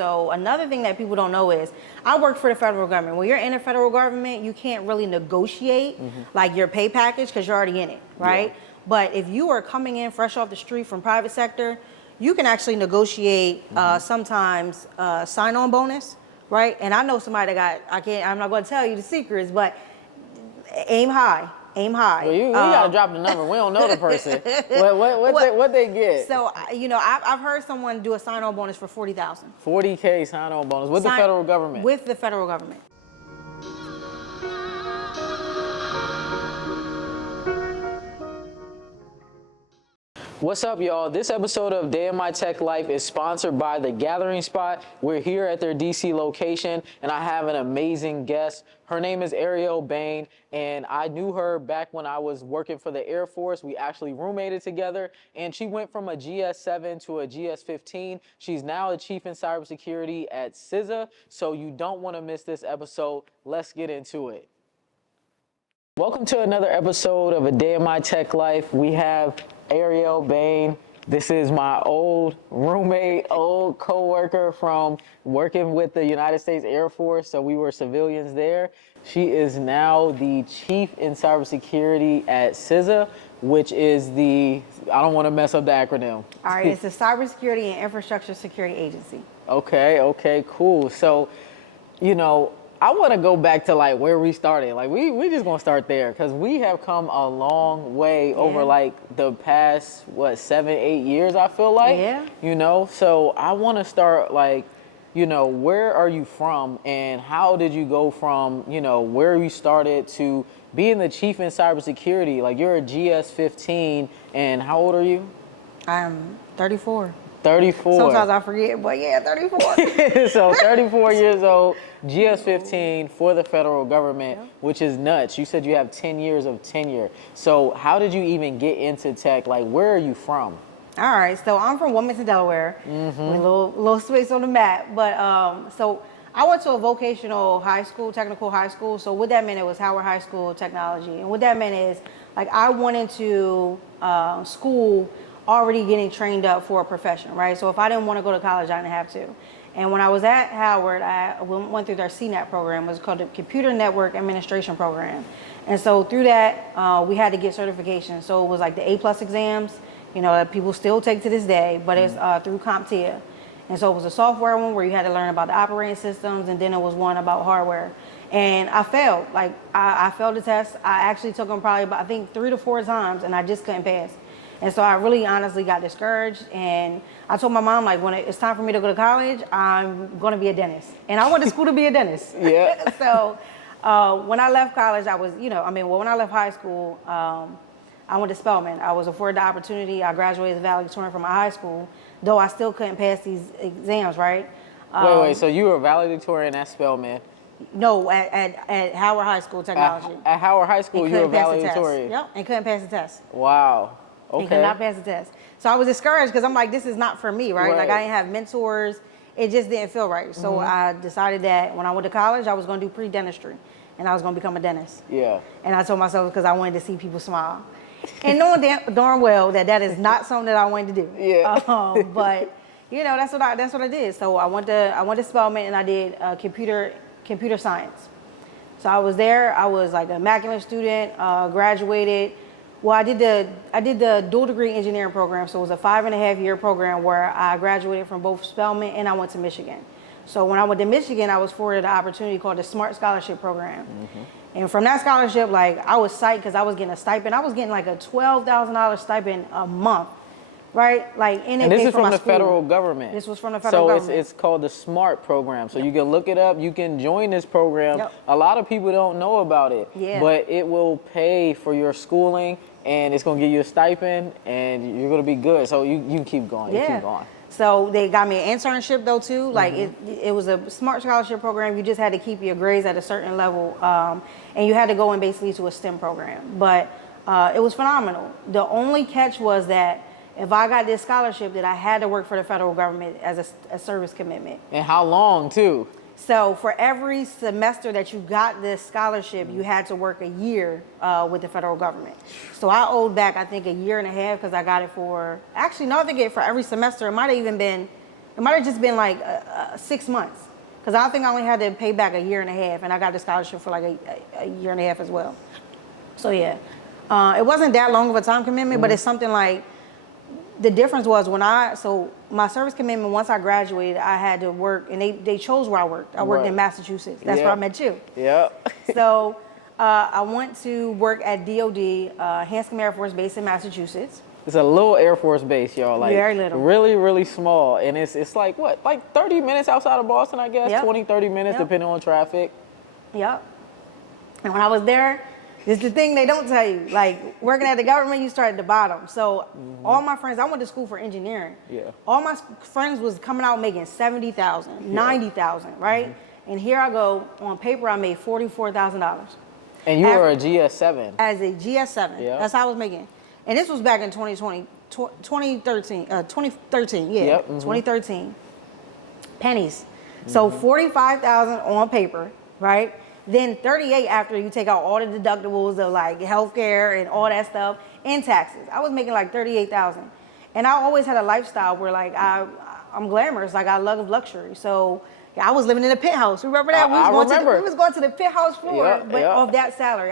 So another thing that people don't know is I work for the federal government. When you're in the federal government, you can't really negotiate like your pay package because you're already in it, right? Yeah. But if you are coming in fresh off the street from private sector, you can actually negotiate sometimes sign-on bonus, right? And I know somebody that I'm not going to tell you the secrets, but aim high. Aim high. Well, you gotta drop the number. We don't know the person. what they get? So I've heard someone do a sign-on bonus for $40,000. $40K sign-on bonus with the federal government. With the federal government. What's up, y'all? This episode of Day in My Tech Life is sponsored by The Gathering Spot. We're here at their DC location, and I have an amazing guest. Her name is Arielle Baine, and I knew her back when I was working for the Air Force. We actually roommated together, and she went from a GS-7 to a GS-15. She's now a chief in cybersecurity at CISA, so you don't want to miss this episode. Let's get into it. Welcome to another episode of A Day in My Tech Life. We have Arielle Baine. This is my old roommate, old co-worker from working with the United States Air Force. So we were civilians there. She is now the chief in cybersecurity at CISA, which is I don't want to mess up the acronym. All right, it's the Cybersecurity and Infrastructure Security Agency. Okay, cool. So, I want to go back to like where we started. Like we just gonna start there because we have come a long way over like the past 7-8 years. I feel like So I want to start like where are you from and how did you go from where you started to being the chief in cybersecurity? Like you're a GS-15 and how old are you? I'm 34. 34. Sometimes I forget, but yeah, 34. So 34 years old, GS-15 for the federal government, which is nuts. You said you have 10 years of tenure. So how did you even get into tech? Like, where are you from? All right, so I'm from Wilmington, Delaware. With a little space on the map. But so I went to a vocational high school, technical high school. So what that meant, it was Howard High School of Technology. And what that meant is, like, I went into school already getting trained up for a profession, right? So if I didn't want to go to college, I didn't have to. And when I was at Howard, I went through their CNAP program. It was called the Computer Network Administration Program. And so through that, we had to get certification. So it was like the A+ exams, that people still take to this day, but it's through CompTIA. And so it was a software one where you had to learn about the operating systems, and then it was one about hardware. And I failed. Like, I failed the test. I actually took them probably about, I think, 3 to 4 times, and I just couldn't pass. And so I really honestly got discouraged, and I told my mom, like, when it's time for me to go to college, I'm going to be a dentist. And I went to school to be a dentist. Yeah. So when I left college, I was, when I left high school, I went to Spelman. I was afforded the opportunity. I graduated as valedictorian from my high school, though I still couldn't pass these exams, right? Wait, so you were valedictorian at Spelman? No, at Howard High School of Technology. At Howard High School, you were valedictorian? Yep, and couldn't pass the test. Wow. Okay. And could not pass the test. So I was discouraged because I'm like, this is not for me, right? Like I didn't have mentors. It just didn't feel right. So I decided that when I went to college, I was going to do pre-dentistry and I was going to become a dentist. Yeah. And I told myself because I wanted to see people smile. And knowing darn well that is not something that I wanted to do. Yeah. But that's what I did. So I went to Spelman and I did computer science. So I was there. I was like an immaculate student, graduated. Well, I did the dual degree engineering program, so it was a 5.5-year program where I graduated from both Spelman and I went to Michigan. So when I went to Michigan, I was afforded an opportunity called the Smart Scholarship Program. And from that scholarship, like, I was psyched because I was getting a stipend. I was getting like a $12,000 stipend a month, right? Like, and this is from the federal government. This was from the federal government. So it's called the SMART program. So you can look it up. You can join this program. A lot of people don't know about it, but it will pay for your schooling. And it's going to give you a stipend, and you're going to be good. So you can keep going. You keep going. So they got me an internship, though, too. Like, it was a smart scholarship program. You just had to keep your grades at a certain level. And you had to go in basically to a STEM program. But it was phenomenal. The only catch was that if I got this scholarship, that I had to work for the federal government as a service commitment. And how long, too? So for every semester that you got this scholarship, you had to work a year with the federal government. So I owed back, I think, 1.5 years because I got it for, actually, no, I think for every semester. It might have even been It might have just been like 6 months. Because I think I only had to pay back a year and a half, and I got the scholarship for like a year and a half as well. So yeah, it wasn't that long of a time commitment, but it's something like, the difference was so my service commitment, once I graduated, I had to work, and they chose where I worked. I worked in Massachusetts. That's where I met you. Yep. So I went to work at DOD, Hanscom Air Force Base in Massachusetts. It's a little Air Force base, y'all. Like, very little. Really, really small. And it's like, what? Like 30 minutes outside of Boston, I guess? Yep. 20, 30 minutes, Yep. depending on traffic. Yep. And when I was there, this is the thing they don't tell you. Like, working at the government, you start at the bottom. So all my friends, I went to school for engineering. Yeah. All my friends was coming out making 70,000, 90,000, right? And here I go, on paper, I made $44,000. And you were a GS-7. As a GS-7. Yeah. That's how I was making. And this was back in 2013, yeah, Yep. 2013. Pennies. So 45,000 on paper, right? Then 38 after you take out all the deductibles of like healthcare and all that stuff and taxes. I was making like 38,000. And I always had a lifestyle where like I'm glamorous, like I love luxury. So yeah, I was living in a penthouse. Remember that? I remember. We was going to the penthouse floor, but of that salary.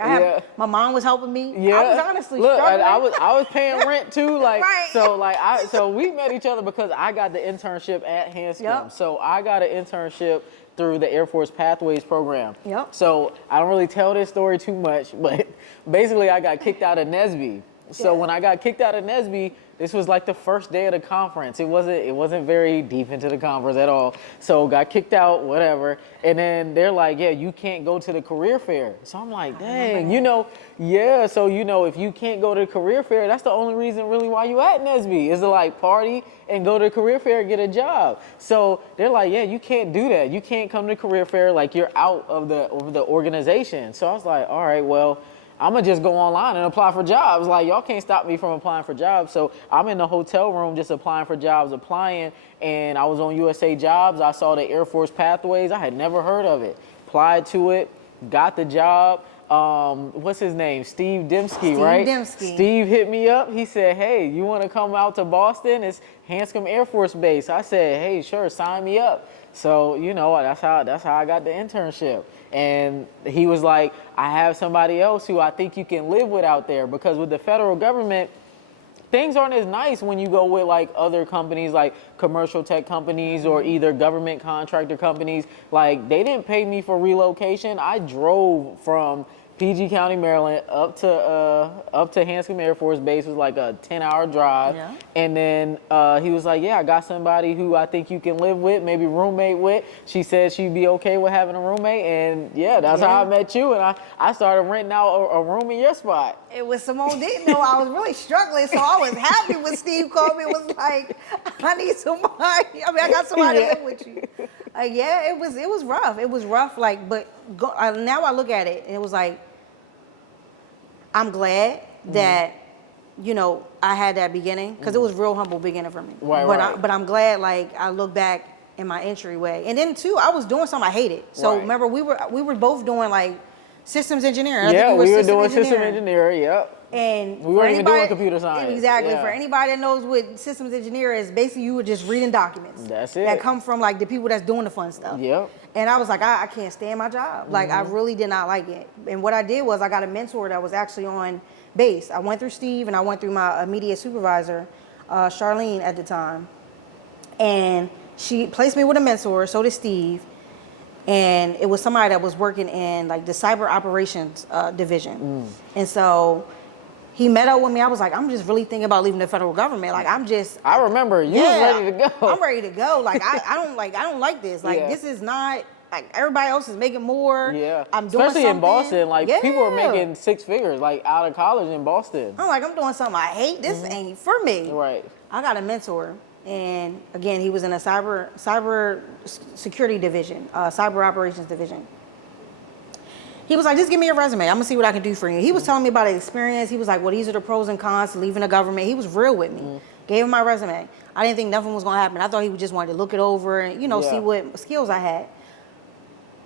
My mom was helping me. Yeah. I was honestly Look, struggling. I was paying rent too. Like, Right. so we met each other because I got the internship at Hanscom. Yep. So I got an internship through the Air Force Pathways program. Yep. So I don't really tell this story too much, but basically I got kicked out of NSBE. So when I got kicked out of NSBE, this was like the first day of the conference. It wasn't very deep into the conference at all. So got kicked out, whatever. And then they're like, yeah, you can't go to the career fair. So I'm like, dang, so if you can't go to the career fair, that's the only reason really why you at NSBE is to like party and go to the career fair and get a job. So they're like, yeah, you can't do that. You can't come to the career fair, like you're out of the organization. So I was like, all right, well, I'm gonna just go online and apply for jobs. Like, y'all can't stop me from applying for jobs. So I'm in the hotel room just applying for jobs, and I was on USA Jobs. I saw the Air Force Pathways. I had never heard of it. Applied to it, got the job. What's his name? Steve Dembski, right? Dembski. Steve hit me up. He said, hey, you wanna come out to Boston? It's Hanscom Air Force Base. I said, hey, sure, sign me up. So, that's how I got the internship. And he was like, I have somebody else who I think you can live with out there, because with the federal government, things aren't as nice when you go with like other companies, like commercial tech companies or either government contractor companies. Like, they didn't pay me for relocation. I drove from PG County, Maryland, up to Hanscom Air Force Base. Was like a 10-hour drive. Yeah. And then he was like, yeah, I got somebody who I think you can live with, maybe roommate with. She said she'd be okay with having a roommate. And yeah, that's how I met you. And I started renting out a room in your spot. It was Simone didn't know I was really struggling, so I was happy when Steve called me and was like, I need somebody. I mean, I got somebody to live with you. Yeah, it was rough. It was rough, like, but now I look at it and it was like, I'm glad that, I had that beginning, because it was real humble beginning for me. Right. But I'm glad, like, I look back in my entryway. And then, too, I was doing something I hated. So, remember, we were both doing, like, systems engineering. Yeah, we were doing system engineering, yep. And we weren't even doing computer science. Exactly. Yeah. For anybody that knows what systems engineer is, basically you were just reading documents. That's it. That come from like the people that's doing the fun stuff. Yep. And I was like, I can't stand my job. Like, I really did not like it. And what I did was I got a mentor that was actually on base. I went through Steve and I went through my immediate supervisor, Charlene at the time. And she placed me with a mentor, so did Steve. And it was somebody that was working in like the cyber operations division. And so he met up with me. I was like, I'm just really thinking about leaving the federal government. Like, I remember you was ready to go. I'm ready to go. Like, I don't like this. Like, this is not, like, everybody else is making more. Yeah. I'm doing Especially something. in Boston. Like, people are making 6 figures, like, out of college in Boston. I'm like, I'm doing something I hate. This ain't for me. Right. I got a mentor. And again, he was in a cyber security division, cyber operations division. He was like, just give me your resume. I'm gonna see what I can do for you. He was telling me about his experience. He was like, well, these are the pros and cons to leaving the government. He was real with me. Gave him my resume. I didn't think nothing was gonna happen. I thought he would just wanted to look it over and, see what skills I had.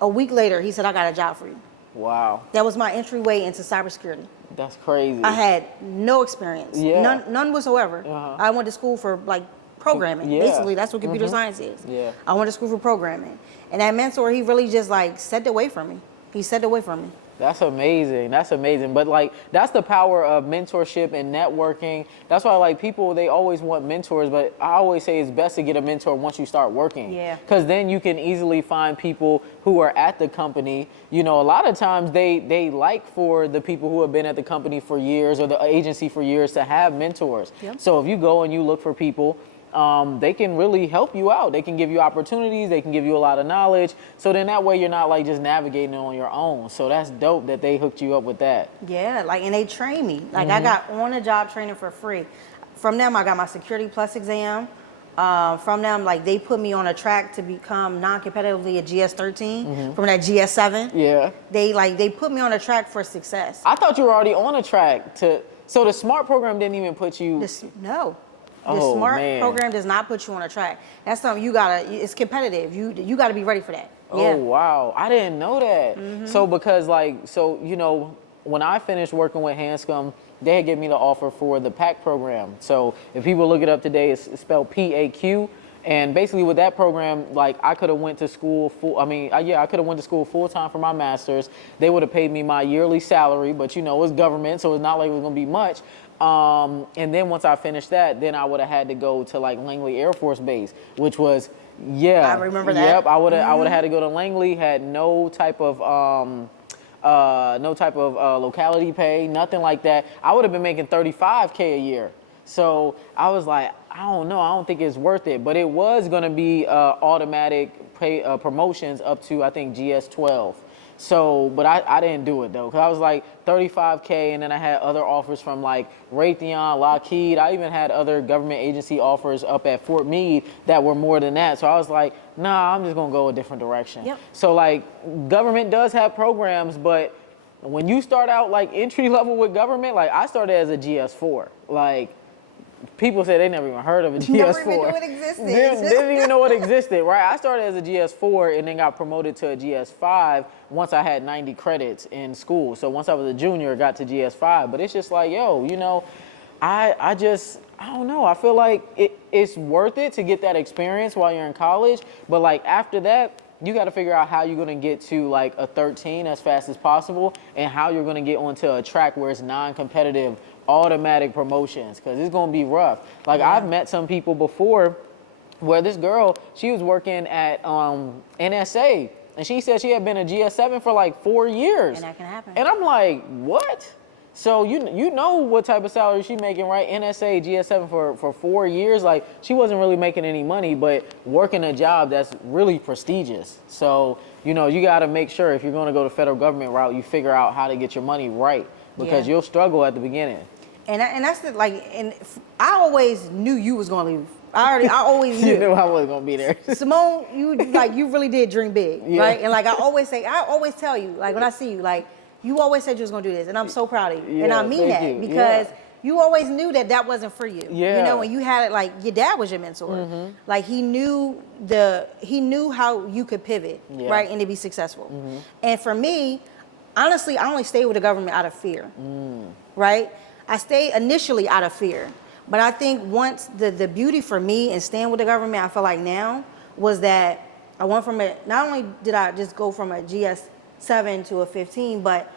A week later, he said, I got a job for you. Wow. That was my entryway into cybersecurity. That's crazy. I had no experience. Yeah. None whatsoever. Uh-huh. I went to school for like programming. Yeah. Basically, that's what computer science is. Yeah. I went to school for programming. And that mentor, he really just like stepped away from me. He stepped away from me. That's amazing. That's amazing. But like, that's the power of mentorship and networking. That's why like people, they always want mentors, but I always say it's best to get a mentor once you start working. Yeah. Because then you can easily find people who are at the company. You know, a lot of times they like for the people who have been at the company for years or the agency for years to have mentors. Yep. So if you go and you look for people, they can really help you out. They can give you opportunities. They can give you a lot of knowledge. So then that way you're not like just navigating on your own. So that's dope that they hooked you up with that. Yeah, like, and they train me. Like, I got on-the-job training for free. From them, I got my Security Plus exam. From them, like, they put me on a track to become non-competitively a GS-13 from that GS-7. Yeah. They put me on a track for success. I thought you were already on a track to. So the SMART program didn't even put you. No. The Oh, SMART man. program does not put you on a track. That's something you gotta, it's competitive. You gotta be ready for that. Oh, Yeah. wow. I didn't know that. So because you know, when I finished working with Hanscom, they had given me the offer for the PAC program. So if people look it up today, it's spelled PAQ. And basically with that program, like I could have went to school I could have went to school full time for my master's. They would have paid me my yearly salary, but you know, it's government, so it's not like it was gonna be much. And then once I finished that, then I would have had to go to like Langley Air Force Base, which was, I remember that. Yep, I would have had to go to Langley, had no type of locality pay, nothing like that. I would have been making $35K a year. So I was like, I don't know, I don't think it's worth it. But it was gonna be automatic pay promotions up to I think GS-12. So, but I didn't do it though, because I was like 35K, and then I had other offers from like Raytheon, Lockheed. I even had other government agency offers up at Fort Meade that were more than that. So I was like, nah, I'm just gonna go a different direction. Yep. So like, government does have programs, but when you start out like entry level with government, like I started as a GS-4, like. People say they never even heard of a GS-4. Never even knew it existed. Didn't even know it existed, right? I started as a GS-4 and then got promoted to a GS-5 once I had 90 credits in school. So once I was a junior, I got to GS-5. But it's just like, yo, you know, I don't know. I feel like it's worth it to get that experience while you're in college. But like after that, you got to figure out how you're going to get to like a 13 as fast as possible, and how you're going to get onto a track where it's non-competitive automatic promotions, because it's going to be rough. Like I've met some people before where this girl, she was working at NSA, and she said she had been a GS-7 for like 4 years. And that can happen. And I'm like, what? So you know what type of salary she making, right? NSA, GS-7 for 4 years. Like she wasn't really making any money, but working a job that's really prestigious. So, you know, you got to make sure if you're going to go the federal government route, you figure out how to get your money right, because you'll struggle at the beginning. And that's the, like, and I always knew you was gonna leave. I always knew. You knew I wasn't gonna be there. Simone, you really did dream big, right? And like I always tell you, like when I see you, like you always said you was gonna do this, and I'm so proud of you, and I mean that because you always knew that wasn't for you. Yeah. You know, when you had it, like your dad was your mentor. Like he knew how you could pivot, right, and to be successful. And for me, honestly, I only stayed with the government out of fear, right? I stayed initially out of fear, but I think once the beauty for me in staying with the government, I feel like now, was that I went from not only did I just go from a GS-7 to a 15, but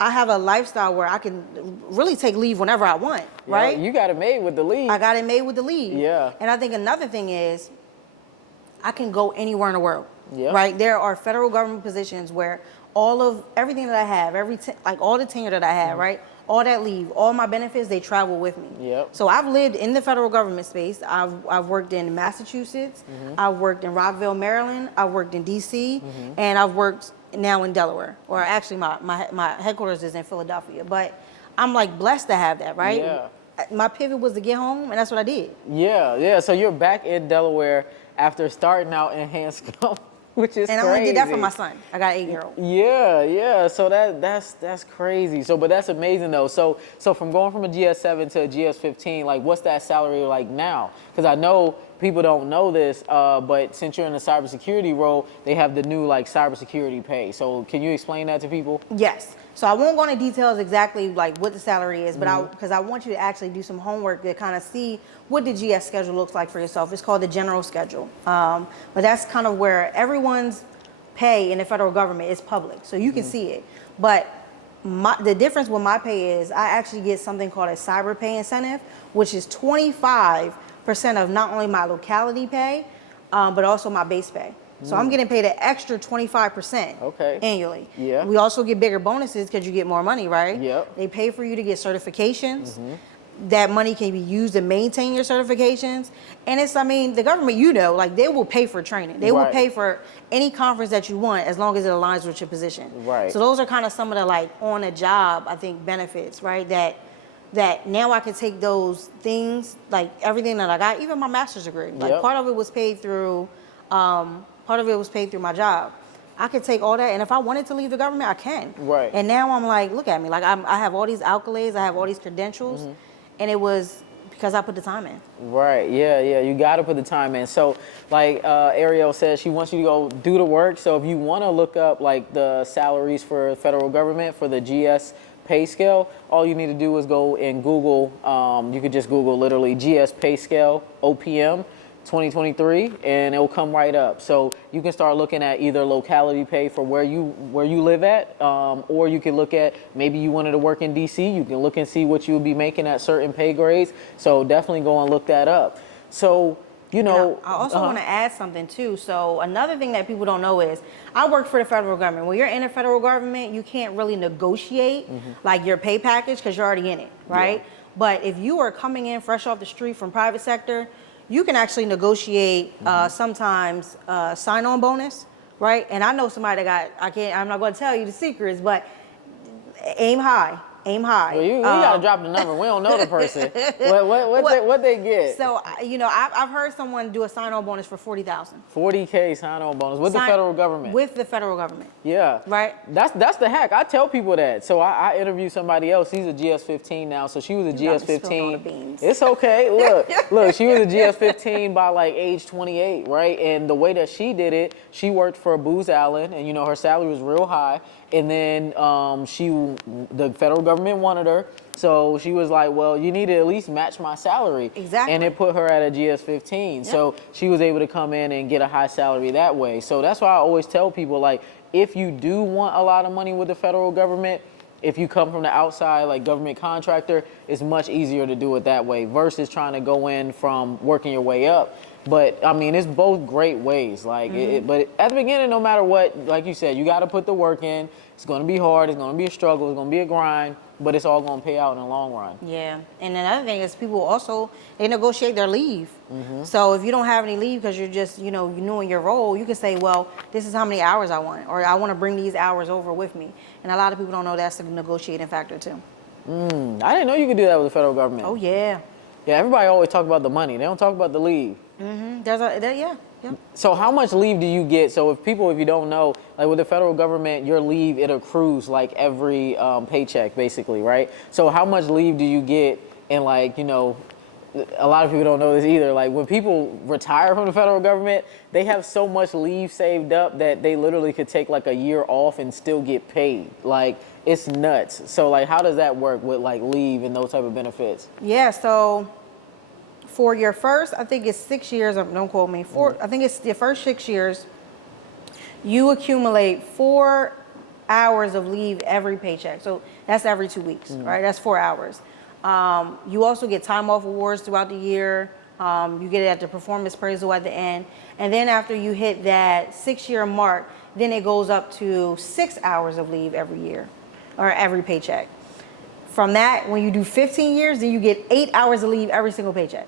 I have a lifestyle where I can really take leave whenever I want, right? You got it made with the leave. I got it made with the leave. Yeah. And I think another thing is I can go anywhere in the world, Yeah. right? There are federal government positions where everything that I have, all the tenure that I have, right? All that leave, all my benefits, they travel with me. Yep. So I've lived in the federal government space. I've worked in Massachusetts. I've worked in Rockville, Maryland. I've worked in DC, and I've worked now in Delaware. Or actually, my headquarters is in Philadelphia. But I'm like blessed to have that, right? Yeah. My pivot was to get home, and that's what I did. Yeah. So you're back in Delaware after starting out in Hanscom. Which is and crazy. I only did that for my son. I got an 8-year-old. Yeah. So that's crazy. So, but that's amazing though. So from going from a GS-7 to a GS-15, like what's that salary like now? Because I know people don't know this, but since you're in the cybersecurity role, they have the new like cybersecurity pay. So can you explain that to people? Yes. So I won't go into details exactly like what the salary is, but because I want you to actually do some homework to kind of see what the GS schedule looks like for yourself. It's called the general schedule. But that's kind of where everyone's pay in the federal government is public, so you can see it. But the difference with my pay is I actually get something called a cyber pay incentive, which is 25% of not only my locality pay, but also my base pay. So I'm getting paid an extra 25% annually. Yeah. We also get bigger bonuses because you get more money, right? Yep. They pay for you to get certifications. That money can be used to maintain your certifications. And it's, I mean, the government, you know, like they will pay for training. They will pay for any conference that you want as long as it aligns with your position. Right. So those are kind of some of the like on the job, I think, benefits, right? That now I can take those things, like everything that I got, even my master's degree. Like part of it was paid through, my job. I could take all that, and if I wanted to leave the government, I can. Right. And now I'm like, look at me, like I have all these accolades, I have all these credentials, and it was because I put the time in. Right, yeah, you gotta put the time in. So like Arielle says, she wants you to go do the work. So if you wanna look up like the salaries for federal government for the GS pay scale, all you need to do is go and Google, you could just Google literally GS pay scale, OPM, 2023, and it'll come right up. So you can start looking at either locality pay for where you live at, or you can look at maybe you wanted to work in DC. You can look and see what you would be making at certain pay grades. So definitely go and look that up. So you know, I also want to add something too. So another thing that people don't know is I work for the federal government. When you're in the federal government, you can't really negotiate like your pay package because you're already in it, right? Yeah. But if you are coming in fresh off the street from private sector, you can actually negotiate sometimes sign-on bonus, right? And I know somebody that I'm not going to tell you the secrets, but aim high. Well, you gotta drop the number. We don't know the person. What they get? So you know, I've heard someone do a sign-on bonus for $40,000. 40K sign-on bonus with the federal government. With the federal government. Yeah. Right. That's the hack. I tell people that. So I interviewed somebody else. She's a GS-15 now. So she was a GS-15. It's okay. Look. She was a GS-15 by like age 28, right? And the way that she did it, she worked for Booz Allen, and you know her salary was real high. And then the federal government wanted her, so she was like, well, you need to at least match my salary. Exactly. And it put her at a GS-15. Yep. So she was able to come in and get a high salary that way. So that's why I always tell people, like, if you do want a lot of money with the federal government, if you come from the outside, like government contractor, it's much easier to do it that way versus trying to go in from working your way up. But I mean, it's both great ways. Like, but at the beginning, no matter what, like you said, you got to put the work in. It's going to be hard. It's going to be a struggle. It's going to be a grind. But it's all going to pay out in the long run. Yeah. And another thing is people also, they negotiate their leave. So if you don't have any leave because you're just, you know, you're knowing your role, you can say, well, this is how many hours I want, or I want to bring these hours over with me. And a lot of people don't know that's a negotiating factor too. I didn't know you could do that with the federal government. Oh, yeah. Yeah, everybody always talk about the money. They don't talk about the leave. Yeah. So how much leave do you get? So if you don't know, like with the federal government, your leave, it accrues like every paycheck basically, right? So how much leave do you get? And like, you know, a lot of people don't know this either. Like when people retire from the federal government, they have so much leave saved up that they literally could take like a year off and still get paid. Like it's nuts. So like, how does that work with like leave and those type of benefits? Yeah, so for your first, I think it's 6 years, don't quote me, I think it's the first 6 years, you accumulate 4 hours of leave every paycheck. So that's every 2 weeks, right? That's 4 hours. You also get time off awards throughout the year. You get it at the performance appraisal at the end. And then after you hit that 6-year mark, then it goes up to 6 hours of leave every year or every paycheck. From that, when you do 15 years, then you get 8 hours of leave every single paycheck.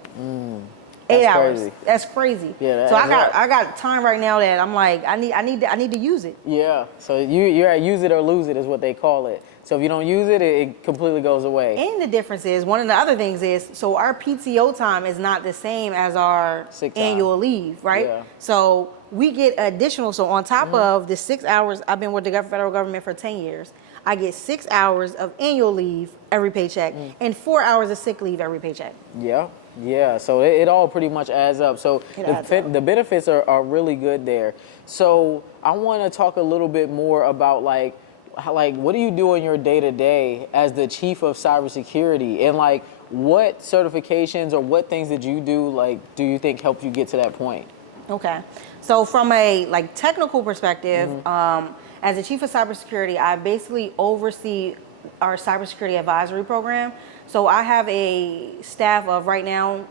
8 hours. Crazy. That's crazy. Yeah, so I got time right now that I'm like, I need to use it. Yeah. So you're at use it or lose it is what they call it. So if you don't use it, it completely goes away. And the difference is, one of the other things is, so our PTO time is not the same as our annual leave, right? Yeah. So we get additional. So on top of the 6 hours, I've been with the federal government for 10 years. I get 6 hours of annual leave every paycheck and 4 hours of sick leave every paycheck. Yeah. Yeah, so it all pretty much adds up. So the benefits are really good there. So I want to talk a little bit more about like what do you do in your day to day as the chief of cybersecurity, and like what certifications or what things did you do do you think helped you get to that point? Okay, so from a technical perspective, as the chief of cybersecurity, I basically oversee our cybersecurity advisory program. So I have a staff of right now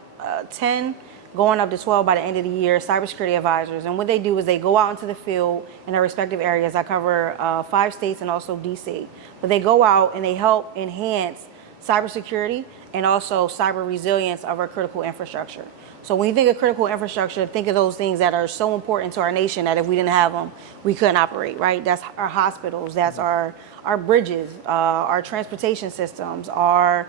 10 going up to 12 by the end of the year, cybersecurity advisors. And what they do is they go out into the field in their respective areas. I cover 5 states and also DC. But they go out and they help enhance cybersecurity and also cyber resilience of our critical infrastructure. So when you think of critical infrastructure, think of those things that are so important to our nation that if we didn't have them, we couldn't operate, right? That's our hospitals, that's our bridges, our transportation systems, our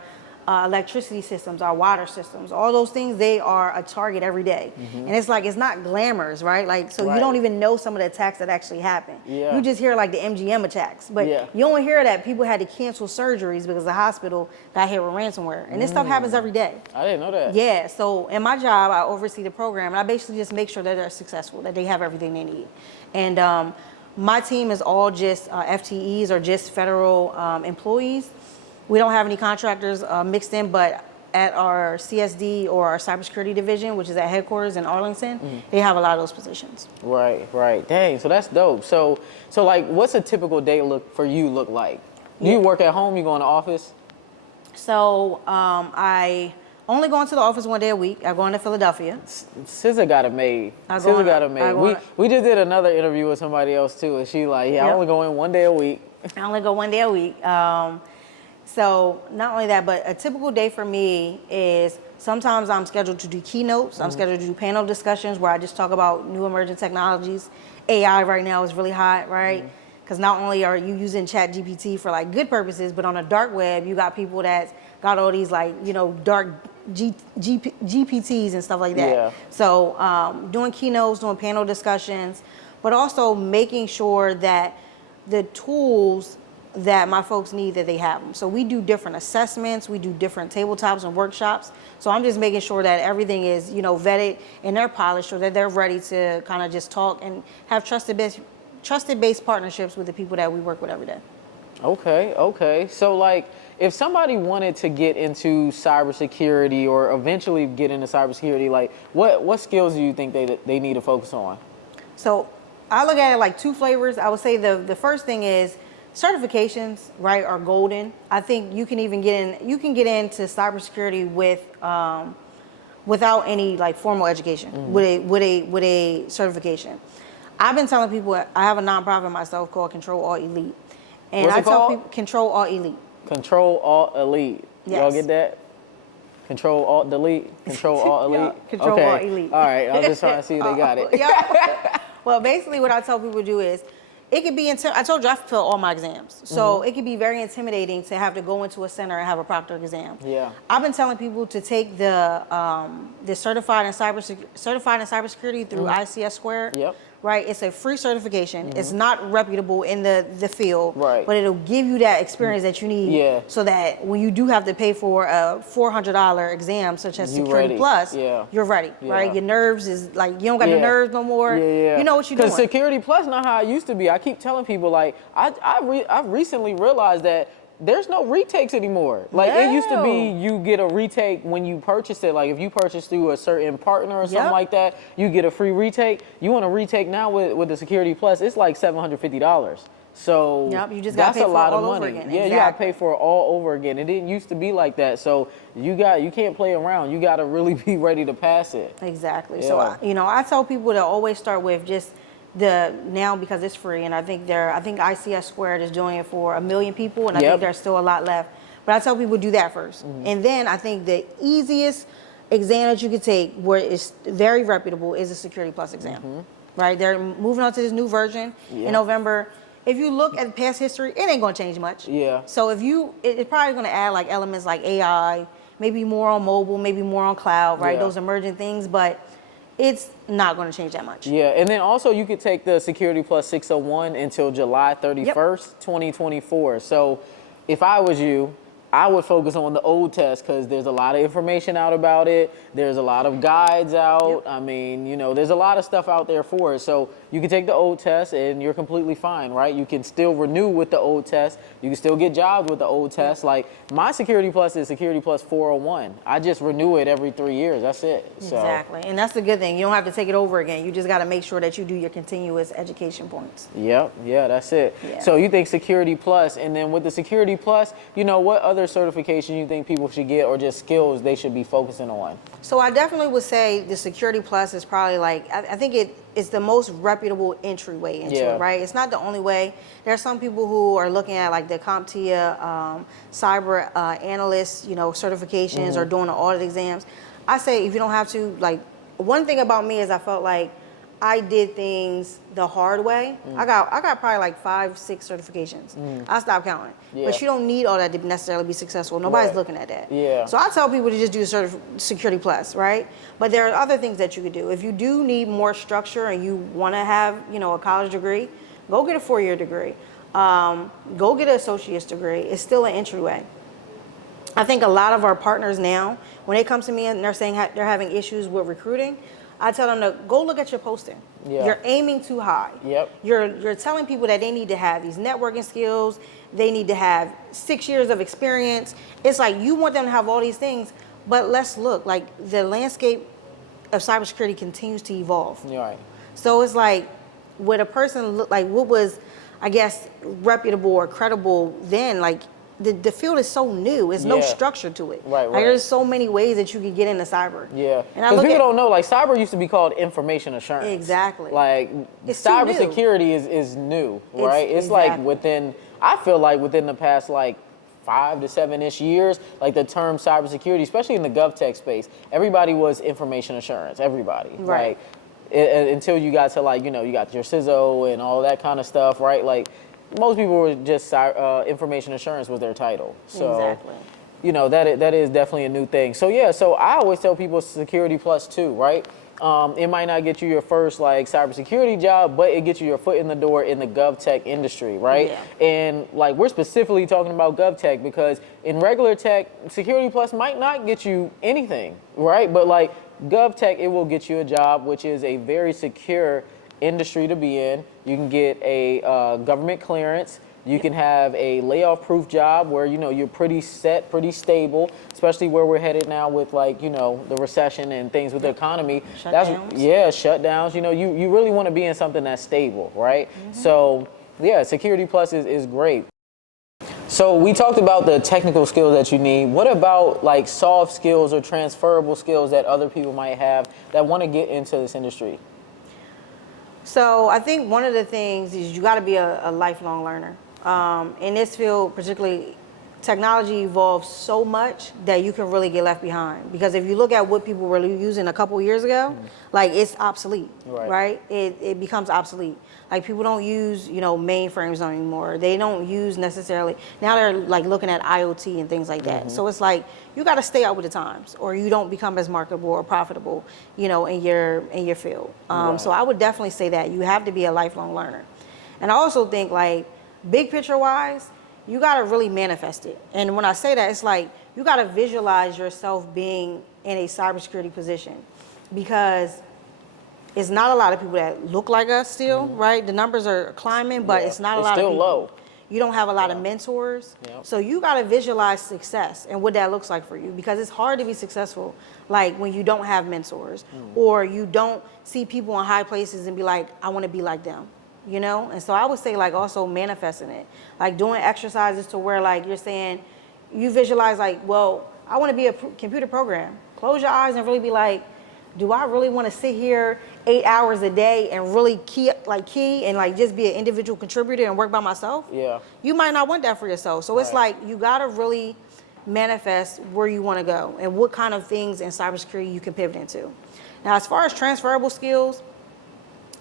electricity systems, our water systems, all those things, they are a target every day. And it's not glamorous, right? So you don't even know some of the attacks that actually happen. Yeah. You just hear the MGM attacks, but you don't hear that people had to cancel surgeries because the hospital got hit with ransomware. And this stuff happens every day. I didn't know that. Yeah, so in my job, I oversee the program, and I basically just make sure that they're successful, that they have everything they need. And my team is all just FTEs or just federal employees. We don't have any contractors mixed in, but at our CSD or our cybersecurity division, which is at headquarters in Arlington, they have a lot of those positions. Right. Dang, so that's dope. So what's a typical day look like? Do you work at home? You go in the office? So I only go into the office 1 day a week. I go into Philadelphia. CISA got it made. CISA got it made. We just did another interview with somebody else too, and she I only go in 1 day a week. I only go 1 day a week. So not only that, but a typical day for me is sometimes I'm scheduled to do keynotes. I'm scheduled to do panel discussions where I just talk about new emerging technologies. AI right now is really hot, right? Because not only are you using ChatGPT for good purposes, but on the dark web, you got people that got all these dark GPTs and stuff like that. Yeah. So doing keynotes, doing panel discussions, but also making sure that the tools that my folks need, that they have them. So we do different assessments, we do different tabletops and workshops. So I'm just making sure that everything is, vetted and they're polished so that they're ready to kind of just talk and have trusted-based partnerships with the people that we work with every day. Okay. So if somebody wanted to get into cybersecurity or eventually get into cybersecurity, what skills do you think they need to focus on? So I look at it 2 flavors. I would say the first thing is certifications, right, are golden. I think you can even get into cybersecurity without any formal education, with a certification. I've been telling people I have a nonprofit myself called Control Alt Elite, and What's it tell called? people Control Alt Elite. Control Alt Elite. Yes. Y'all get that? Control Alt Delete. Control Alt Elite. Yeah, Control Alt Elite. All right. I was just trying to see if they got it. Yeah. Well, basically, what I tell people to do is, it could be, I told you I failed all my exams. So it could be very intimidating to have to go into a center and have a proctor exam. Yeah. I've been telling people to take the certified in cybersecurity through ICS Squared. Yep. Right, it's a free certification. It's not reputable in the field, right, but it'll give you that experience that you need, so that when you do have to pay for a $400 exam, such as Security Plus, you're ready, right? Your nerves is you don't got the nerves no more. You know what you're doing. Because Security Plus not how it used to be. I keep telling people I've recently realized that there's no retakes anymore. It used to be you get a retake when you purchase it. If you purchase through a certain partner or something like that, you get a free retake. You want a retake now with the Security Plus, it's $750. So you just that's a lot of money. Yeah, you gotta pay for it all over again. It didn't used to be like that. So you can't play around. You gotta really be ready to pass it. Exactly. Yeah. So I tell people to always start with just now, because it's free, and I think ICS Squared is doing it for 1 million people, and I think there's still a lot left. But I tell people do that first. And then I think the easiest exam that you could take, where it's very reputable, is a Security Plus exam. Right? They're moving on to this new version in November. If you look at past history, it ain't gonna change much. Yeah. So it's probably gonna add elements like AI, maybe more on mobile, maybe more on cloud, right? Those emerging things, but it's not going to change that much. Yeah, and then also you could take the Security Plus 601 until July 31st, 2024. So if I was you, I would focus on the old test because there's a lot of information out about it. There's a lot of guides out. I mean, you know, there's a lot of stuff out there for it. So you can take the old test and you're completely fine, right? You can still renew with the old test. You can still get jobs with the old test. Like my Security Plus is Security Plus 401. I just renew it every 3 years. That's it. So. Exactly. And that's the good thing. You don't have to take it over again. You just got to make sure that you do your continuous education points. Yep. Yeah, that's it. Yeah. So you think Security Plus, and then with the Security Plus, you know, what other certification you think people should get or just skills they should be focusing on? So I definitely would say the Security Plus is probably like, I think it's the most reputable entryway into it, right? It's not the only way. There are some people who are looking at like the CompTIA cyber analyst, you know, certifications or doing the audit exams. I say if you don't have to, like, one thing about me is I felt like I did things the hard way. I got probably like 5, 6 certifications. I stopped counting. But you don't need all that to necessarily be successful. Nobody's looking at that. So I tell people to just do Security Plus, right? But there are other things that you could do. If you do need more structure and you want to have, you know, a college degree, go get a 4-year degree. Go get an associate's degree. It's still an entryway. I think a lot of our partners now, when they come to me and they're saying they're having issues with recruiting, I tell them to go look at your posting. You're aiming too high. You're telling people that they need to have these networking skills. They need to have 6 years of experience. It's like you want them to have all these things, but let's look. Like the landscape of cybersecurity continues to evolve. So it's like with a person like what was, I guess, reputable or credible then, like the field is so new. There's no structure to it. Like there's so many ways that you can get into cyber. Because people don't know, like cyber used to be called information assurance. Exactly. Like cybersecurity is new, right? It's like within, I feel like within the past like 5 to 7-ish years, like the term cybersecurity, especially in the GovTech space, everybody was information assurance. Everybody. Like until you got to like, you know, you got your CISA and all that kind of stuff, right? Like most people were just information assurance was their title. So, you know, that is definitely a new thing. So yeah, so I always tell people Security Plus 2, right? It might not get you your first like cybersecurity job, but it gets you your foot in the door in the GovTech industry, right? And like we're specifically talking about GovTech because in regular tech, Security Plus might not get you anything, right? But like GovTech, it will get you a job, which is a very secure industry to be in. You can get a government clearance. You can have a layoff-proof job where, you know, you're pretty set, pretty stable, especially where we're headed now with like, you know, the recession and things with the economy. Shutdowns. You know, you really want to be in something that's stable, right? So yeah, Security Plus is great. So we talked about the technical skills that you need. What about like soft skills or transferable skills that other people might have that want to get into this industry? So I think one of the things is you got to be a lifelong learner. In this field, particularly, technology evolves so much that you can really get left behind. Because if you look at what people were using a couple years ago, like it's obsolete, right? It becomes obsolete. Like people don't use, you know, mainframes anymore. They don't use necessarily, now they're like looking at IoT and things like that. So it's like, you got to stay up with the times or you don't become as marketable or profitable, you know, in your field. So I would definitely say that you have to be a lifelong learner. And I also think like big picture wise, you got to really manifest it. And when I say that, it's like you got to visualize yourself being in a cybersecurity position because it's not a lot of people that look like us still, right? The numbers are climbing, but it's not a lot of people. Low. You don't have a lot of mentors. So you got to visualize success and what that looks like for you because it's hard to be successful like when you don't have mentors or you don't see people in high places and be like, I want to be like them. You know, and so I would say like also manifesting it, like doing exercises to where like you're saying, you visualize like, well, I want to be a computer program. Close your eyes and really be like, do I really want to sit here 8 hours a day and really key and like just be an individual contributor and work by myself? You might not want that for yourself. So it's like you got to really manifest where you want to go and what kind of things in cybersecurity you can pivot into. Now, as far as transferable skills,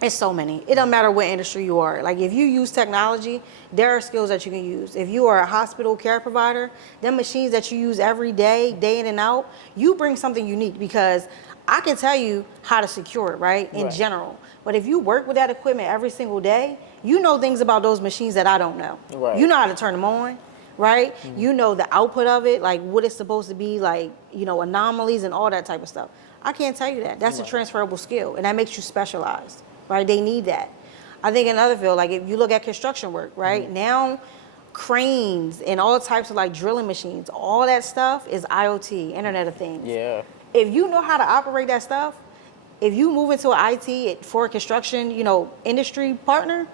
it's so many. It doesn't matter what industry you are. Like if you use technology, there are skills that you can use. If you are a hospital care provider, them machines that you use every day, day in and out, you bring something unique because I can tell you how to secure it, right, in general. But if you work with that equipment every single day, you know things about those machines that I don't know. Right. You know how to turn them on, right? You know the output of it, like what it's supposed to be, like, you know, anomalies and all that type of stuff. I can't tell you that. That's a transferable skill, and that makes you specialized, right? They need that. I think in another field, like if you look at construction work, right? Now, cranes and all types of like drilling machines, all that stuff is IoT, Internet of Things. Yeah. If you know how to operate that stuff, if you move into an IT for a construction, you know, industry partner,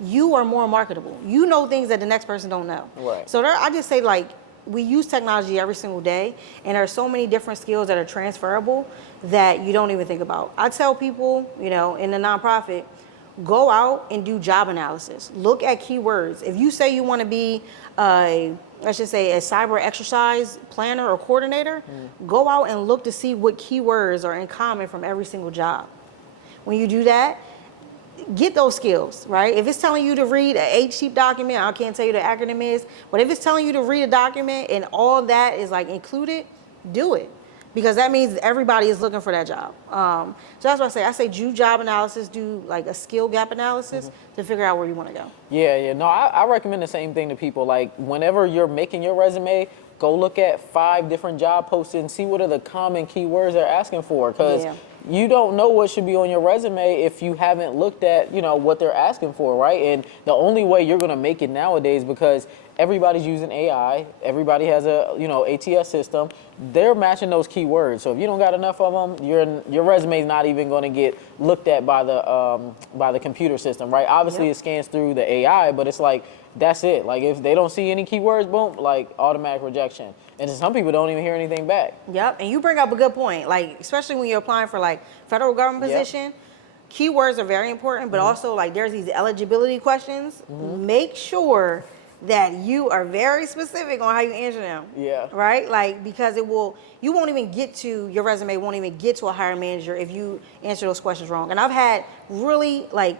you are more marketable. You know things that the next person don't know. Right. So I just say, like, we use technology every single day, and there are so many different skills that are transferable that you don't even think about. I tell people, you know, in the nonprofit, go out and do job analysis. Look at keywords. If you say you want to be let's just say a cyber exercise planner or coordinator, go out and look to see what keywords are in common from every single job. When you do that, get those skills, right? If it's telling you to read an 8-sheet document, I can't tell you the acronym is, but if it's telling you to read a document and all that is like included, do it. Because that means everybody is looking for that job. So that's what I say do job analysis, do like a skill gap analysis to figure out where you want to go. Yeah. No, I recommend the same thing to people. Like whenever you're making your resume, go look at 5 different job postings and see what are the common keywords they're asking for. Because you don't know what should be on your resume if you haven't looked at, you know, what they're asking for, right? And the only way you're going to make it nowadays, because everybody's using AI, everybody has a, you know, ATS system, they're matching those keywords. So if you don't got enough of them, your resume is not even going to get looked at by the computer system, right? Obviously, it scans through the AI, but it's like, that's it. Like if they don't see any keywords, boom, like automatic rejection. And some people don't even hear anything back. Yep, and you bring up a good point. Like especially when you're applying for like federal government position, keywords are very important. But also like there's these eligibility questions. Make sure that you are very specific on how you answer them. Yeah. Right? Like because you won't even get to your resume won't even get to a hiring manager if you answer those questions wrong. And I've had really like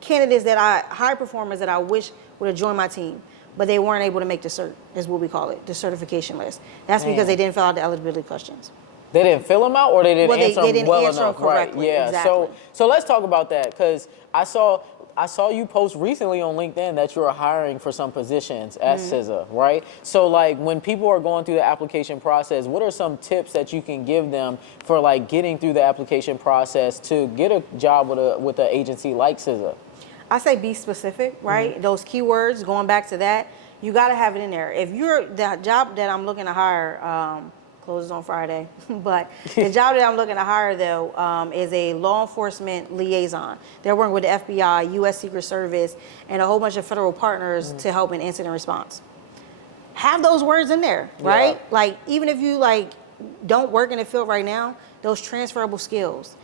candidates high performers that I wish would have joined my team, but they weren't able to make the cert, is what we call it, the certification list. That's because they didn't fill out the eligibility questions. They didn't fill them out, or they didn't answer them well enough, correctly. Right? Yeah. Exactly. So let's talk about that, because I saw you post recently on LinkedIn that you were hiring for some positions at CISA, right? So like when people are going through the application process, what are some tips that you can give them for like getting through the application process to get a job with an agency like CISA? I say be specific, right? Those keywords, going back to that, you got to have it in there. If the job that I'm looking to hire, closes on Friday, but the job that I'm looking to hire though is a law enforcement liaison. They're working with the FBI, U.S. Secret Service, and a whole bunch of federal partners to help in incident response. Have those words in there, right? Yeah. Like even if you like don't work in the field right now, those transferable skills.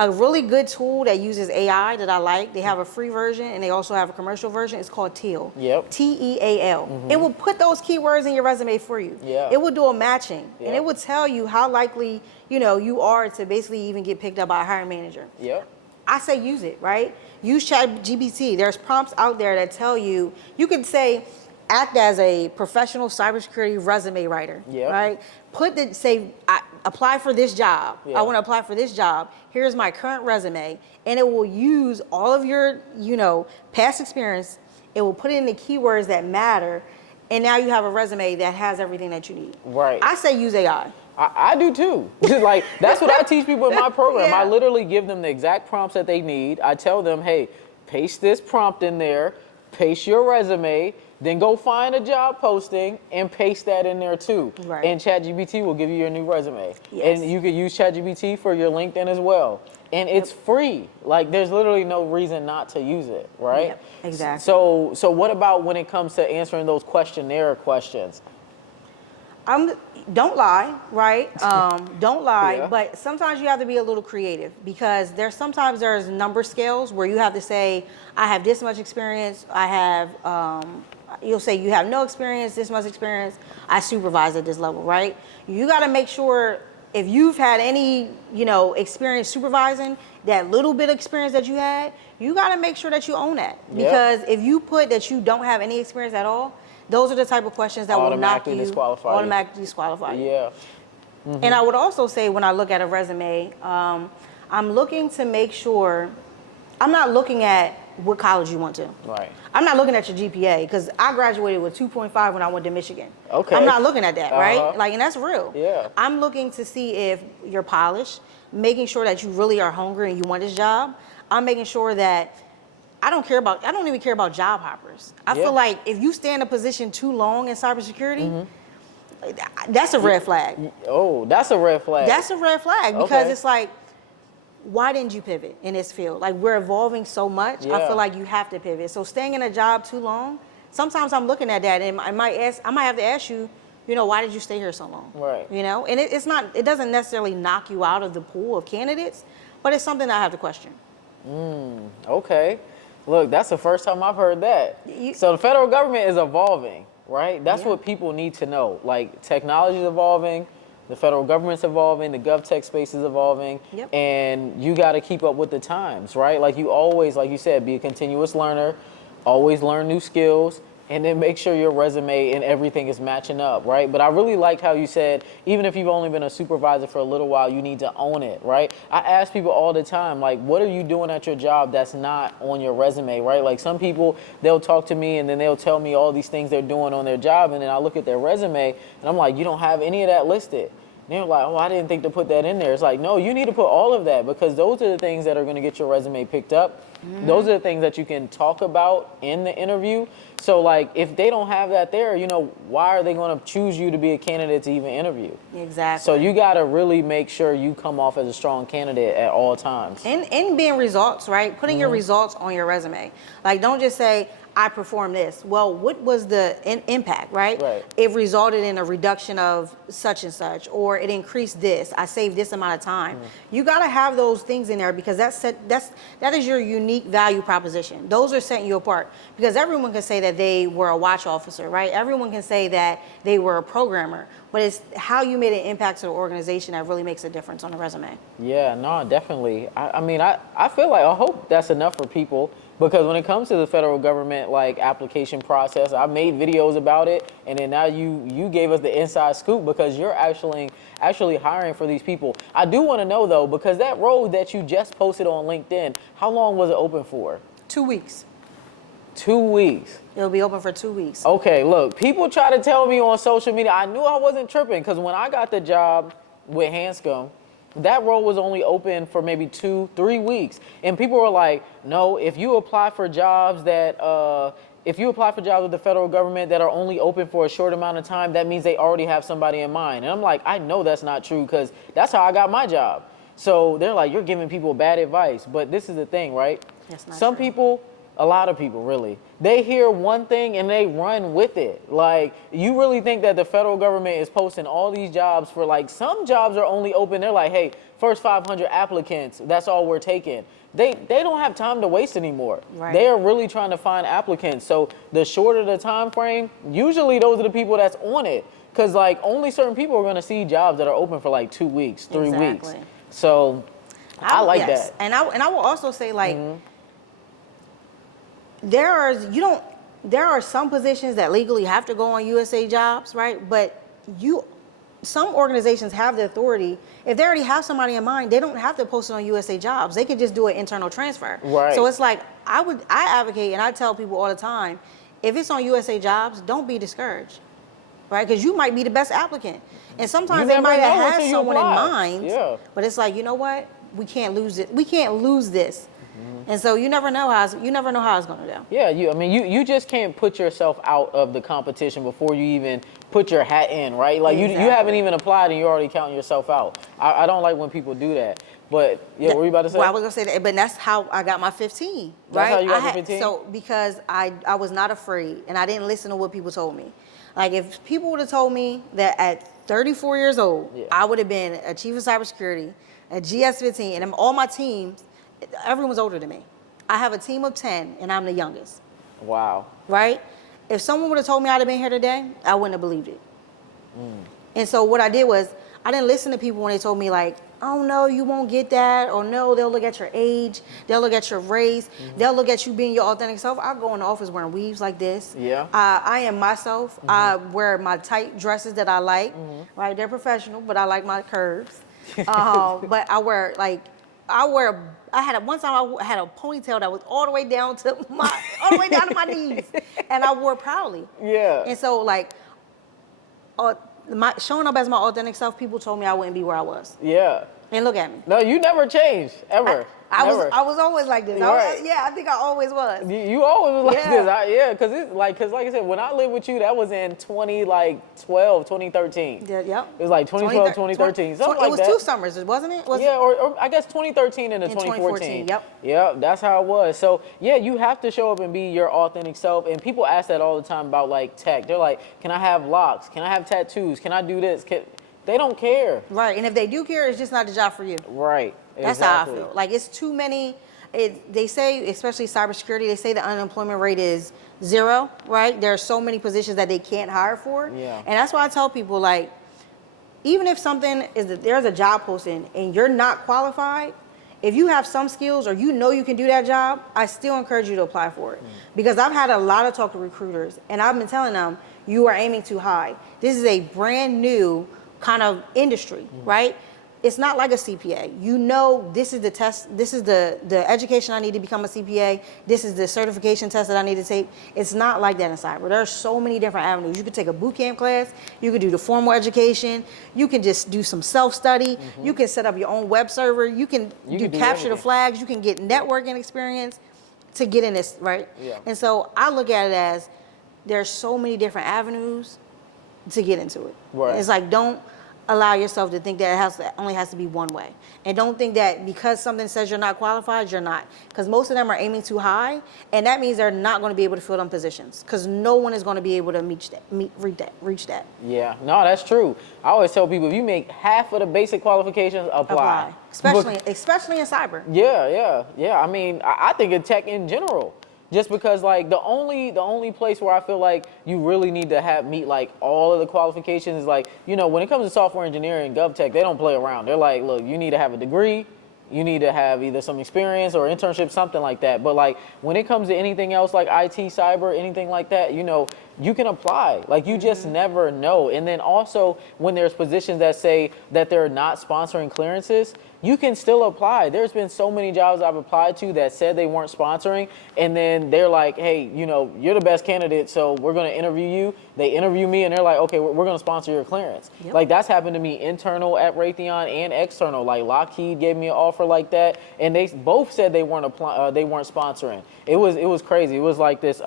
A really good tool that uses AI that I like, they have a free version and they also have a commercial version. It's called TEAL. Yep. TEAL. It will put those keywords in your resume for you. Yeah. It will do a matching and it will tell you how likely, you know, you are to basically even get picked up by a hiring manager. Yep. I say use it, right? Use ChatGPT. There's prompts out there that tell you could say, act as a professional cybersecurity resume writer, right? I apply for this job. I want to apply for this job. Here's my current resume, and it will use all of your, you know, past experience. It will put in the keywords that matter, and now you have a resume that has everything that you need. Right. I say use AI. I do too. Like that's what I teach people in my program. I literally give them the exact prompts that they need. I tell them, hey, paste this prompt in there, paste your resume, then go find a job posting and paste that in there too. Right. And ChatGPT will give you your new resume. Yes. And you could use ChatGPT for your LinkedIn as well. And it's free. Like there's literally no reason not to use it, right? Yep, exactly. So what about when it comes to answering those questionnaire questions? Don't lie, right? Don't lie, but sometimes you have to be a little creative because sometimes there's number scales where you have to say, I have this much experience, I have, you'll say you have no experience, this much experience, I supervise at this level, right? You gotta make sure if you've had any, you know, experience supervising, that little bit of experience that you had, you gotta make sure that you own that. Because if you put that you don't have any experience at all, those are the type of questions that will knock you, automatically disqualify you. Yeah. And I would also say when I look at a resume, I'm looking to make sure, I'm not looking at what college you went to. Right. I'm not looking at your GPA because I graduated with 2.5 when I went to Michigan. Okay. I'm not looking at that, right? Like, and that's real. Yeah. I'm looking to see if you're polished, making sure that you really are hungry and you want this job. I'm making sure that I don't even care about job hoppers. I feel like if you stay in a position too long in cybersecurity, that's a red flag. Oh, that's a red flag. That's a red flag because it's like, why didn't you pivot in this field? Like, we're evolving so much. I feel like you have to pivot. So staying in a job too long, sometimes I'm looking at that and I might have to ask you, why did you stay here so long? Right. And it doesn't necessarily knock you out of the pool of candidates, but it's something that I have to question. Okay. Look, that's the first time I've heard that. So the federal government is evolving, right? That's what people need to know. Like, technology is evolving, the federal government's evolving, the GovTech space is evolving, and you got to keep up with the times, right? Like, you always, like you said, be a continuous learner, always learn new skills, and then make sure your resume and everything is matching up, right? But I really like how you said, even if you've only been a supervisor for a little while, you need to own it, right? I ask people all the time, like, what are you doing at your job that's not on your resume, right? Like, some people, they'll talk to me and then they'll tell me all these things they're doing on their job, and then I look at their resume and I'm like, you don't have any of that listed. And they're like, oh, I didn't think to put that in there. It's like, no, you need to put all of that because those are the things that are going to get your resume picked up. Those are the things that you can talk about in the interview. So, like, if they don't have that there, why are they going to choose you to be a candidate to even interview? Exactly. So you got to really make sure you come off as a strong candidate at all times. And being results, right? Putting your results on your resume. Like, don't just say, I performed this. Well, what was the impact, right? It resulted in a reduction of such and such, or it increased this. I saved this amount of time. You got to have those things in there because that is your unique value proposition. Those are setting you apart because everyone can say that they were a watch officer, right? Everyone can say that they were a programmer, but it's how you made an impact to the organization that really makes a difference on the resume. Yeah, no, definitely. I feel like I hope that's enough for people. Because when it comes to the federal government, like, application process, I made videos about it, and then now you gave us the inside scoop because you're actually hiring for these people. I do want to know, though, because that role that you just posted on LinkedIn, how long was it open for? 2 weeks. 2 weeks. It'll be open for 2 weeks. Okay, look, people try to tell me on social media, I knew I wasn't tripping because when I got the job with Hanscom, that role was only open for maybe 2-3 weeks. And people were like, no, if you apply for jobs with the federal government that are only open for a short amount of time, that means they already have somebody in mind. And I'm like, I know that's not true because that's how I got my job. So they're like, you're giving people bad advice. But this is the thing, right? Some people, a lot of people really, they hear one thing and they run with it. Like, you really think that the federal government is posting all these jobs for, like, some jobs are only open. They're like, hey, first 500 applicants, that's all we're taking. They don't have time to waste anymore. They are really trying to find applicants. So the shorter the time frame, usually those are the people that's on it. Because, like, only certain people are going to see jobs that are open for, like, 2 weeks, 3 weeks. So I like that. And I will also say, like, there are some positions that legally have to go on USA Jobs, right? But some organizations have the authority. If they already have somebody in mind, they don't have to post it on USA Jobs. They can just do an internal transfer. So it's like, I advocate and I tell people all the time, if it's on USA Jobs, don't be discouraged, right? Because you might be the best applicant. And sometimes they might have had someone in mind, but it's like, you know what? We can't lose it. We can't lose this. And so you never know how it's going to go. Yeah, you just can't put yourself out of the competition before you even put your hat in, right? Like, you haven't even applied and you're already counting yourself out. I don't like when people do that. But yeah, what were you about to say? Well, I was going to say that, but that's how I got my 15, right? That's how you got your 15? So because I was not afraid and I didn't listen to what people told me. Like, if people would have told me that at 34 years old, I would have been a chief of cybersecurity, a GS-15, and all my teams, everyone's older than me. I have a team of 10, and I'm the youngest. Wow. Right? If someone would have told me I'd have been here today, I wouldn't have believed it. And so what I did was, I didn't listen to people when they told me, like, oh no, you won't get that, or no, they'll look at your age, they'll look at your race, they'll look at you being your authentic self. I go in the office wearing weaves like this. Yeah. I am myself. I wear my tight dresses that I like, right? They're professional, but I like my curves. But one time I had a ponytail that was all the way down to my knees, and I wore it proudly. Yeah. And so like, showing up as my authentic self, people told me I wouldn't be where I was. Yeah. And look at me. No, you never changed, ever. I was always like this. Right. I think I always was. You always was like Yeah. this. Because like I said, when I lived with you, that was in 2013. Yeah, yep. It was like 2012, 2013, something like that. It was 2 summers, wasn't it? Or I guess 2013 into 2014. Yep. Yep, that's how it was. So yeah, you have to show up and be your authentic self. And people ask that all the time about like tech. They're like, can I have locks? Can I have tattoos? Can I do this? They don't care. Right, and if they do care, it's just not the job for you. Right. That's exactly. how I feel. Like it's too many. They say, especially cybersecurity, they say the unemployment rate is 0. Right? There are so many positions that they can't hire for. Yeah. And that's why I tell people, like, even if there's a job posting and you're not qualified, if you have some skills or you know you can do that job, I still encourage you to apply for it. Because I've had a lot of talk to recruiters, and I've been telling them, you are aiming too high. This is a brand new kind of industry, right? It's not like a CPA. You know, this is the test, this is the education I need to become a CPA, this is the certification test that I need to take. It's not like that in cyber. There are so many different avenues. You could take a boot camp class, you could do the formal education, you can just do some self-study, you can set up your own web server, you can do capture the flags, you can get networking experience to get in this, right? Yeah. And so I look at it as there's so many different avenues to get into it. Right. It's like, don't allow yourself to think that only has to be one way. And don't think that because something says you're not qualified, you're not. Because most of them are aiming too high, and that means they're not going to be able to fill them positions. Because no one is going to be able to reach that. Yeah, no, that's true. I always tell people, if you make half of the basic qualifications, apply. Especially in cyber. Yeah. I mean, I think in tech in general. Just because like the only place where I feel like you really need to meet like all of the qualifications is like, you know, when it comes to software engineering, GovTech, they don't play around. They're like, look, you need to have a degree, you need to have either some experience or internship, something like that. But like when it comes to anything else like IT, cyber, anything like that, you know, you can apply. Like you just never know. And then also when there's positions that say that they're not sponsoring clearances, you can still apply. There's been so many jobs I've applied to that said they weren't sponsoring, and then they're like, hey, you know, you're the best candidate, so we're going to interview you. They interview me, and they're like, okay, we're going to sponsor your clearance. Yep. Like, that's happened to me internal at Raytheon and external. Like, Lockheed gave me an offer like that, and they both said they weren't sponsoring. It was crazy. It was like this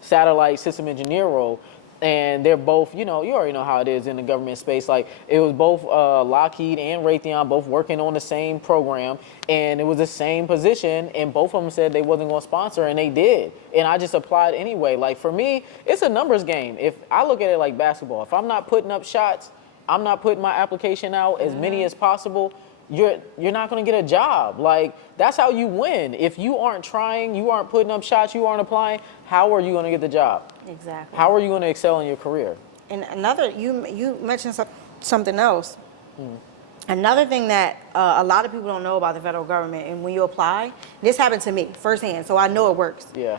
satellite system engineer role. And they're both, you know, you already know how it is in the government space. Like, it was both Lockheed and Raytheon both working on the same program, and it was the same position, and both of them said they wasn't going to sponsor, and they did. And I just applied anyway. Like, for me, it's a numbers game. If I look at it like basketball, if I'm not putting up shots, I'm not putting my application out as many as possible, you're not going to get a job. Like, that's how you win. If you aren't trying, you aren't putting up shots, you aren't applying, how are you going to get the job? Exactly. How are you going to excel in your career? And you mentioned something else. Another thing that a lot of people don't know about the federal government, and when you apply, this happened to me firsthand, so I know it works. Yeah.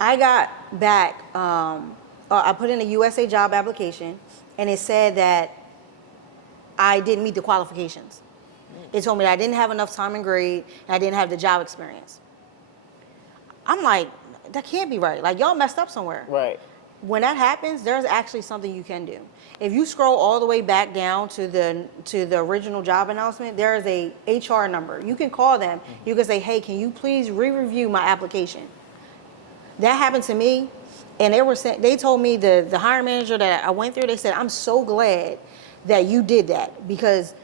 I got back, I put in a USA job application, and it said that I didn't meet the qualifications. It told me that I didn't have enough time and grade, and I didn't have the job experience. I'm like, that can't be right. Like, y'all messed up somewhere. Right. When that happens, there's actually something you can do. If you scroll all the way back down to the original job announcement, there is a HR number. You can call them. You can say, hey, can you please re-review my application? That happened to me, and they told me, the hiring manager that I went through, they said, I'm so glad that you did that, because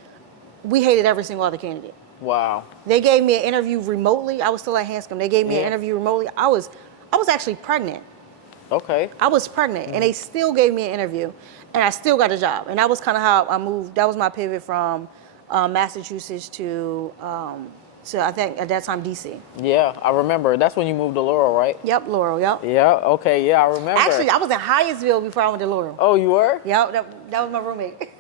we hated every single other candidate. Wow. They gave me an interview remotely. I was still at Hanscom. They gave me an interview remotely. I was actually pregnant. Okay. I was pregnant, and they still gave me an interview, and I still got a job. And that was kind of how I moved. That was my pivot from Massachusetts to I think at that time DC. Yeah, I remember. That's when you moved to Laurel, right? Yep, Laurel. Yep. Yeah. Okay. Yeah, I remember. Actually, I was in Hyattsville before I went to Laurel. Oh, you were? Yep. That was my roommate.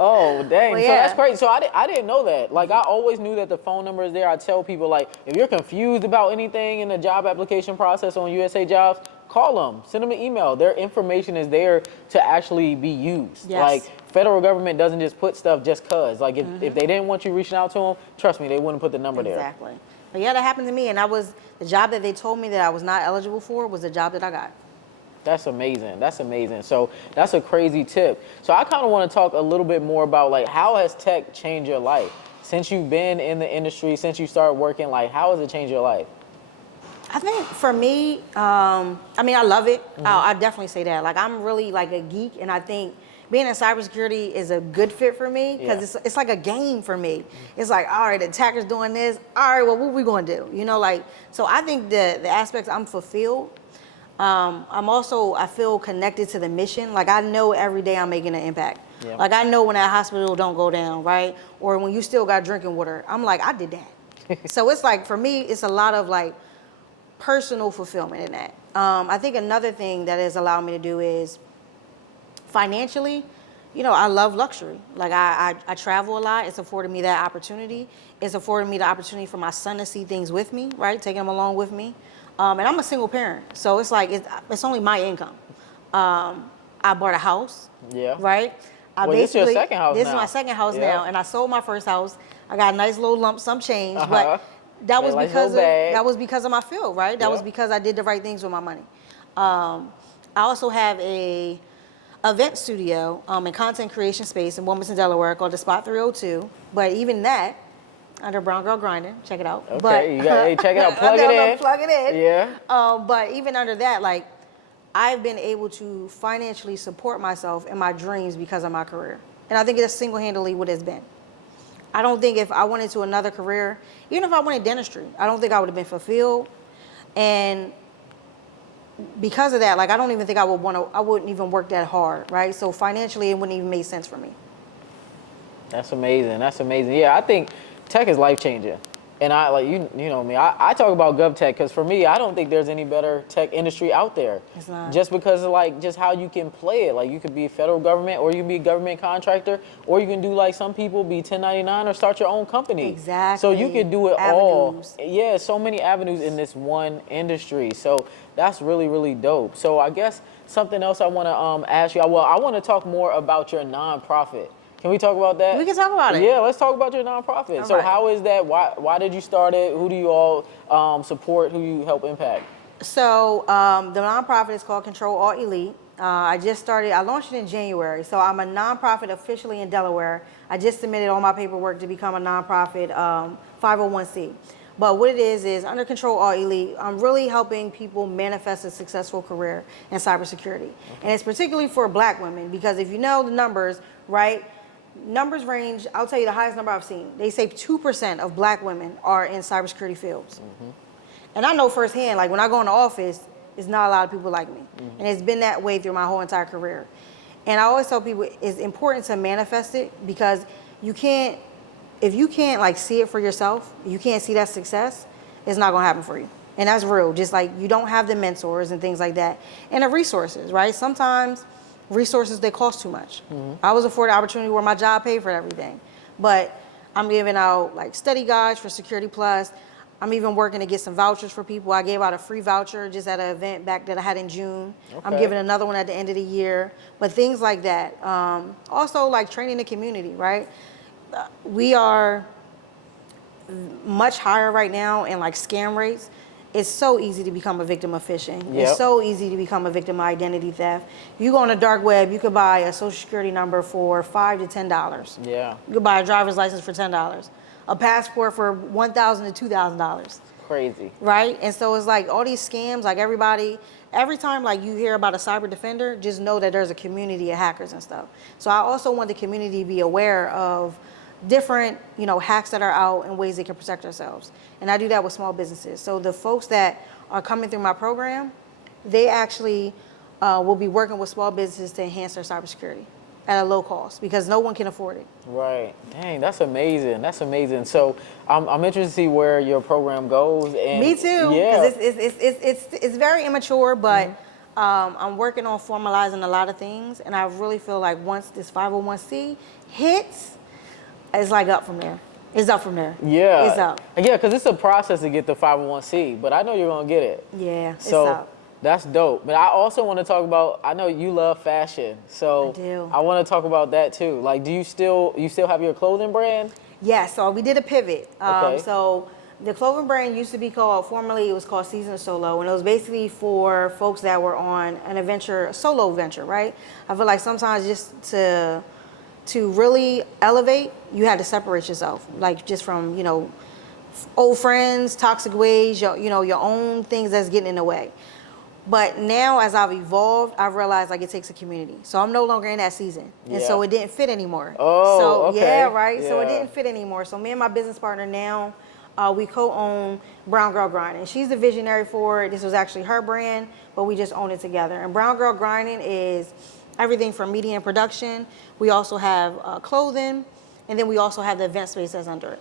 Oh, dang. Well, So yeah. that's crazy. So I didn't know that. Like, I always knew that the phone number is there. I tell people, like, if you're confused about anything in the job application process on USA Jobs, call them. Send them an email. Their information is there to actually be used. Yes. Like, federal government doesn't just put stuff just because. Like, if they didn't want you reaching out to them, trust me, they wouldn't put the number there. Exactly. But yeah, that happened to me, and the job that they told me that I was not eligible for was the job that I got. That's amazing. That's amazing. So that's a crazy tip. So I kind of want to talk a little bit more about, like, how has tech changed your life? Since you've been in the industry, since you started working, like, how has it changed your life? I think for me, I mean, I love it. I definitely say that. Like, I'm really like a geek, and I think being in cybersecurity is a good fit for me because it's like a game for me. It's like, all right, the attacker's doing this. All right, well, what are we going to do? You know, like, so I think the aspects I'm fulfilled. I feel connected to the mission. Like, I know every day I'm making an impact. Yeah. Like, I know when that hospital don't go down, right? Or when you still got drinking water. I'm like, I did that. So it's like, for me, it's a lot of like personal fulfillment in that. I think another thing that has allowed me to do is financially, you know, I love luxury. Like, I travel a lot. It's afforded me that opportunity. It's afforded me the opportunity for my son to see things with me, right? Taking him along with me. And I'm a single parent, so it's like it's only my income. I bought a house, right? This is your second house This now. is my second house now, and I sold my first house. I got a nice little lump sum change, but that was because of my field, right? That was because I did the right things with my money. I also have a event studio and content creation space in Wilmington, Delaware, called the Spot 302. But even that, under Brown Girl Grinding, check it out. Okay, but, you got, hey, check it out, plug it in. Plug it in. Yeah. But even under that, like, I've been able to financially support myself and my dreams because of my career. And I think it's single-handedly what it's been. I don't think if I went into another career, even if I wanted dentistry, I don't think I would have been fulfilled. And because of that, like, I don't even think I wouldn't even work that hard, right? So financially, it wouldn't even make sense for me. That's amazing. That's amazing. Yeah, I think tech is life-changing. And I, like, you know me, I talk about GovTech because for me, I don't think there's any better tech industry out there. It's not. Just because of, like, just how you can play it. Like, you could be federal government, or you can be a government contractor, or you can do, like, some people be 1099 or start your own company. Exactly. So you can do it Avenues. all. Yeah, so many avenues in this one industry. So that's really, really dope. So I guess something else I want to ask you, well, I want to talk more about your nonprofit. Can we talk about that? We can talk about it. Yeah, let's talk about your nonprofit. So how is that? Why did you start it? Who do you all support? Who you help impact? So the nonprofit is called Control All Elite. I launched it in January. So I'm a nonprofit officially in Delaware. I just submitted all my paperwork to become a nonprofit 501c. But what it is under Control All Elite, I'm really helping people manifest a successful career in cybersecurity. And it's particularly for Black women, because if you know the numbers, right? Numbers range, I'll tell you the highest number I've seen. They say 2% of Black women are in cybersecurity fields. And I know firsthand, like, when I go in the office, it's not a lot of people like me. And it's been that way through my whole entire career. And I always tell people it's important to manifest it, because if you can't like see it for yourself, you can't see that success, it's not gonna happen for you. And that's real. Just like you don't have the mentors and things like that. And the resources, right? Sometimes resources, they cost too much. I was afforded an opportunity where my job paid for everything. But I'm giving out like study guides for Security Plus. I'm even working to get some vouchers for people. I gave out a free voucher just at an event back that I had in June. I'm giving another one at the end of the year. But things like that. Also, like, training the community, right? We are much higher right now in like scam rates. It's so easy to become a victim of phishing. It's so easy to become a victim of identity theft. You go on the dark web, you could buy a social security number for $5 to $10. Yeah. You could buy a driver's license for $10. A passport for $1,000 to $2,000. Crazy. Right? And so it's like all these scams, like every time like you hear about a cyber defender, just know that there's a community of hackers and stuff. So I also want the community to be aware of different, hacks that are out and ways they can protect ourselves. And I do that with small businesses. So the folks that are coming through my program, they actually will be working with small businesses to enhance their cybersecurity at a low cost, because no one can afford it. Right. Dang, that's amazing. That's amazing. So I'm interested to see where your program goes. And me too. Yeah. Because it's very immature, but I'm working on formalizing a lot of things, and I really feel like once this 501c hits, it's like up from there. It's up from there. Yeah. It's up. Yeah, because it's a process to get the 501c, but I know you're going to get it. Yeah, it's So up. that's dope. But I also want to talk about, I know you love fashion, so I do. I want to talk about that too. Like, do you still have your clothing brand? Yeah, so we did a pivot. Okay. So the clothing brand used to be formerly it was called Season Solo, and it was basically for folks that were on an adventure, a solo venture, right? I feel like sometimes just to really elevate, you had to separate yourself, like just from, old friends, toxic ways, your own things that's getting in the way. But now, as I've evolved, I've realized like it takes a community. So I'm no longer in that season, and so it didn't fit anymore. Oh, so okay. yeah, right. So it Yeah. didn't fit anymore. So me and my business partner now, we co-own Brown Girl Grinding. She's the visionary for it. This was actually her brand, but we just own it together. And Brown Girl Grinding is everything from media and production. We also have clothing, and then we also have the event space that's under it.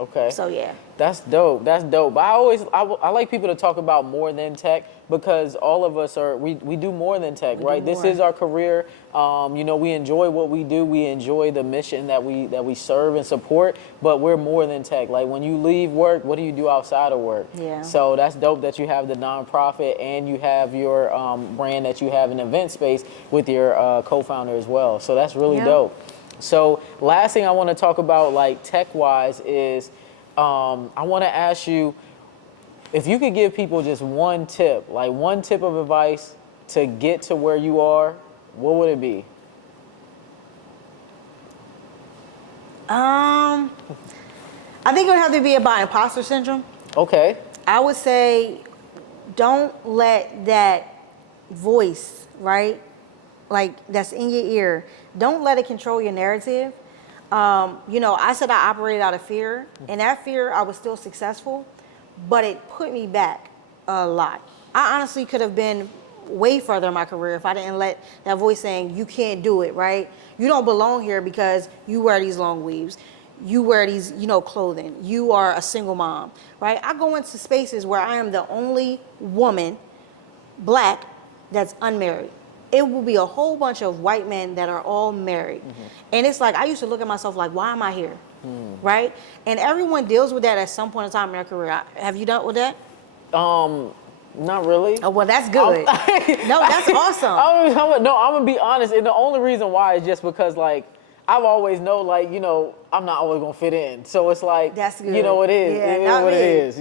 Okay. So yeah. That's dope. That's dope. But I like people to talk about more than tech, because all of us we do more than tech, right? This is our career. We enjoy what we do. We enjoy the mission that we serve and support, but we're more than tech. Like when you leave work, what do you do outside of work? Yeah. So that's dope that you have the nonprofit and you have your brand that you have an event space with your co-founder as well. So that's really dope. So last thing I want to talk about, like tech-wise, is I want to ask you if you could give people just one tip of advice to get to where you are, what would it be? I think it would have to be about imposter syndrome. Okay. I would say don't let that voice, right, like that's in your ear, don't let it control your narrative. I said I operated out of fear, and that fear I was still successful, but it put me back a lot. I honestly could have been way further in my career if I didn't let that voice saying, you can't do it, right? You don't belong here because you wear these long weaves. You wear these, clothing. You are a single mom, right? I go into spaces where I am the only woman, black, that's unmarried. It will be a whole bunch of white men that are all married. And it's like, I used to look at myself like, why am I here? Right? And everyone deals with that at some point in time in their career. Have you dealt with that? Not really. Oh, well, that's good. No, that's awesome. I'm gonna be honest, and the only reason why is just because, like, I've always known, like, I'm not always gonna fit in. So it's like, that's good. It is. Yeah, it is what it is,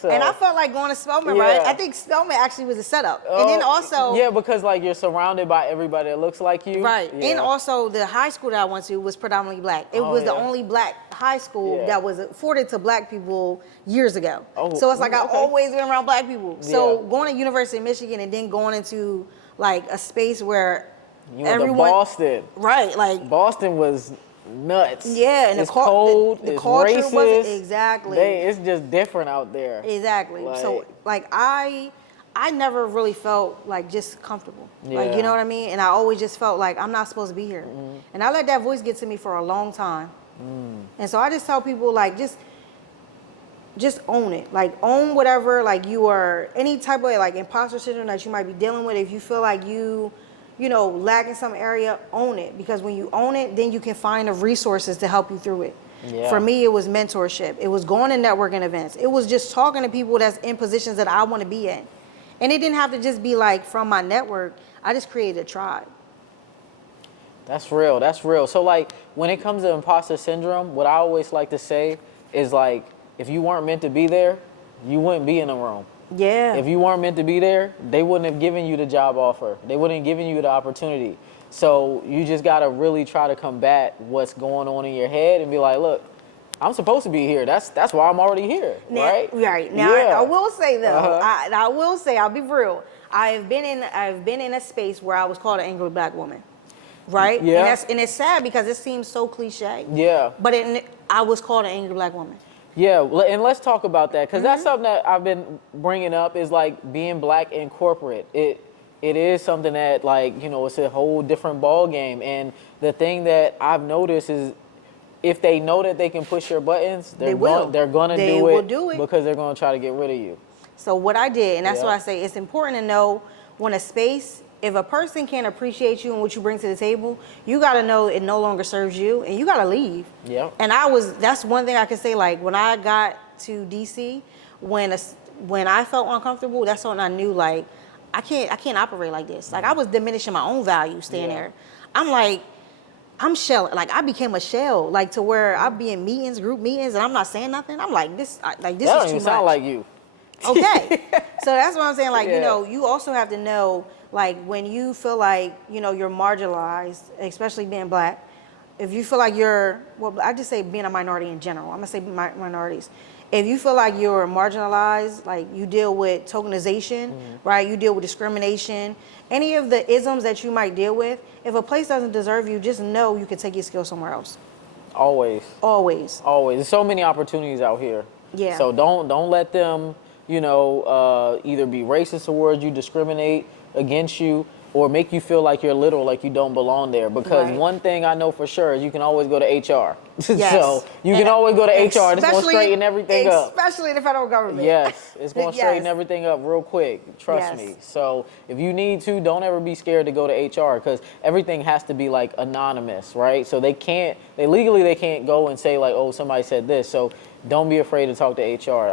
So. And I felt like going to Spelman, right? I think Spelman actually was a setup. And then also... Yeah, because, like, you're surrounded by everybody that looks like you. Right. Yeah. And also, the high school that I went to was predominantly black. It was the only black high school that was afforded to black people years ago. So it's like I always been around black people. So going to University of Michigan and then going into, like, a space where you went to Boston. Right. Like, Boston was nuts. Yeah, and it's cold, the it's culture racist. wasn't exactly. It's just different out there. Exactly. So like I never really felt like just comfortable. Like, you know what I mean? And I always just felt like I'm not supposed to be here. And I let that voice get to me for a long time. And so I just tell people, like, just own it. Like, own whatever, like, you are, any type of like imposter syndrome that you might be dealing with. If you feel like you lack in some area, own it. Because when you own it, then you can find the resources to help you through it. Yeah. For me, it was mentorship. It was going to networking events. It was just talking to people that's in positions that I want to be in. And it didn't have to just be like from my network. I just created a tribe. That's real. That's real. So, like, when it comes to imposter syndrome, what I always like to say is, like, if you weren't meant to be there, you wouldn't be in the room. Yeah. If you weren't meant to be there, they wouldn't have given you the job offer. They wouldn't have given you the opportunity. So you just got to really try to combat what's going on in your head and be like, look, I'm supposed to be here. That's why I'm already here, right? Right. Now, I will say, though, I will say, I'll be real. I've been in a space where I was called an angry black woman, right? Yeah. And it's sad because it seems so cliche. Yeah. But I was called an angry black woman. Yeah, and let's talk about that, because that's something that I've been bringing up, is like being black in corporate. It is something that, like, it's a whole different ball game. And the thing that I've noticed is, if they know that they can push your buttons, they're going to do it because they're going to try to get rid of you. So what I did, and that's why I say it's important to know when a space, if a person can't appreciate you and what you bring to the table, you got to know it no longer serves you and you got to leave. Yep. And that's one thing I can say, like when I got to DC, when I felt uncomfortable, that's when I knew like, I can't operate like this. Like I was diminishing my own value staying there. I'm like, I'm shell. Like I became a shell, like to where I'd be in meetings, group meetings, and I'm not saying nothing. I'm like this That is don't too even much. sound like you. Okay. So that's what I'm saying. Like, Yeah. you know, you also have to know, like, when you feel like, you know, you're marginalized, especially being black, if you feel like well, I just say being a minority in general. I'm going to say minorities. If you feel like you're marginalized, like you deal with tokenization, right? You deal with discrimination, any of the isms that you might deal with, if a place doesn't deserve you, just know you can take your skills somewhere else. Always. Always. Always. There's so many opportunities out here. Yeah. So don't let them, you know, either be racist towards you, discriminate against you, or make you feel like you're little, like you don't belong there. Because Right. one thing I know for sure is you can always go to HR. Yes. So you can always go to HR. It's going to Especially- straighten everything up. Especially the federal government. Yes, it's going to straighten Yes. everything up real quick. Trust Yes. me. So if you need to, don't ever be scared to go to HR because everything has to be like anonymous, right? So they legally they can't go and say like, oh, somebody said this. So don't be afraid to talk to HR.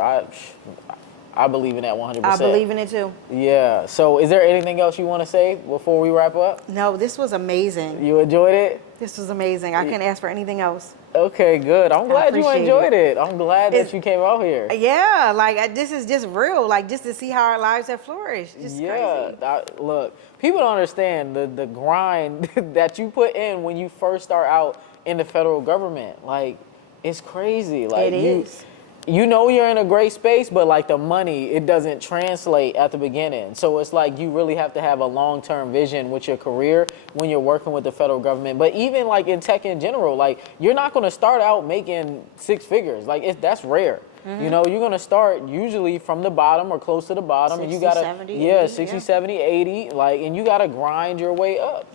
I believe in that 100%. I believe in it too. Yeah. So is there anything else you want to say before we wrap up? No, this was amazing. You enjoyed it? This was amazing. I couldn't ask for anything else. Okay, good. I'm glad you appreciate enjoyed it. I'm glad that It's- you came out here. Yeah, like this is just real. Like just to see how our lives have flourished. It's Yeah, crazy. look, people don't understand the grind that you put in when you first start out in the federal government. Like, it's crazy. Like It is. You know you're in a great space, but like the money, it doesn't translate at the beginning. So it's like you really have to have a long-term vision with your career when you're working with the federal government. But even like in tech in general, like you're not going to start out making six figures. Like that's rare. You know, you're going to start usually from the bottom or close to the bottom. 60, and you got to, 70, yeah, 80, 60, yeah. 70, 80, like, and you got to grind your way up.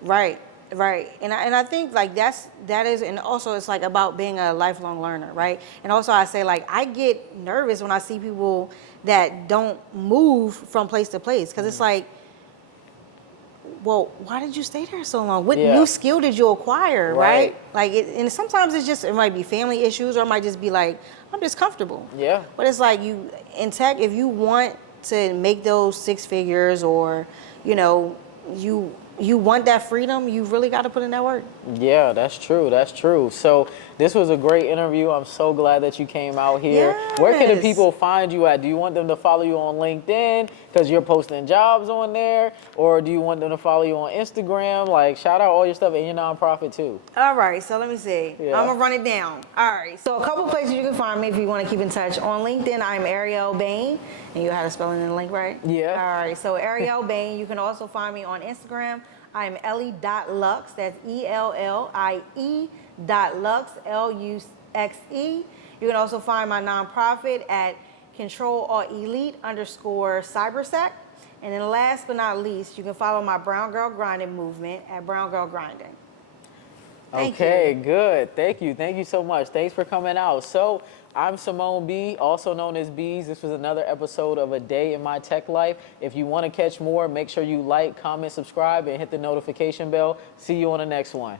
Right. Right. And I think like that is, and also it's like about being a lifelong learner, right? And also I say like I get nervous when I see people that don't move from place to place because it's like, well, why did you stay there so long? What Yeah. new skill did you acquire, Right. right? Like, and sometimes it might be family issues or it might just be like, I'm just comfortable. Yeah. But it's like in tech, if you want to make those six figures or, you know, you want that freedom, you really got to put in that work. Yeah, that's true. That's true. So this was a great interview. I'm so glad that you came out here. Where can the Yes. people find you at? Do you want them to follow you on LinkedIn because you're posting jobs on there? Or do you want them to follow you on Instagram? Like, shout out all your stuff and your nonprofit too. All right, so let me see. Yeah. I'm gonna run it down. All right, so a couple places you can find me if you want to keep in touch. On LinkedIn, I'm Arielle Baine, and you had a spelling in the link, right? Yeah. All right, so Arielle Baine. You can also find me on Instagram. I'm Ellie.Lux. That's ELLIE.Lux, LUXE. You can also find my nonprofit at Control_Elite_Cybersec. And then last but not least, you can follow my Brown Girl Grinding movement at Brown Girl Grinding. Thank Okay, you. good. Thank you. Thank you so much. Thanks for coming out. So I'm Simone B, also known as Bees. This was another episode of A Day in My Tech Life. If you want to catch more, make sure you like, comment, subscribe, and hit the notification bell. See you on the next one.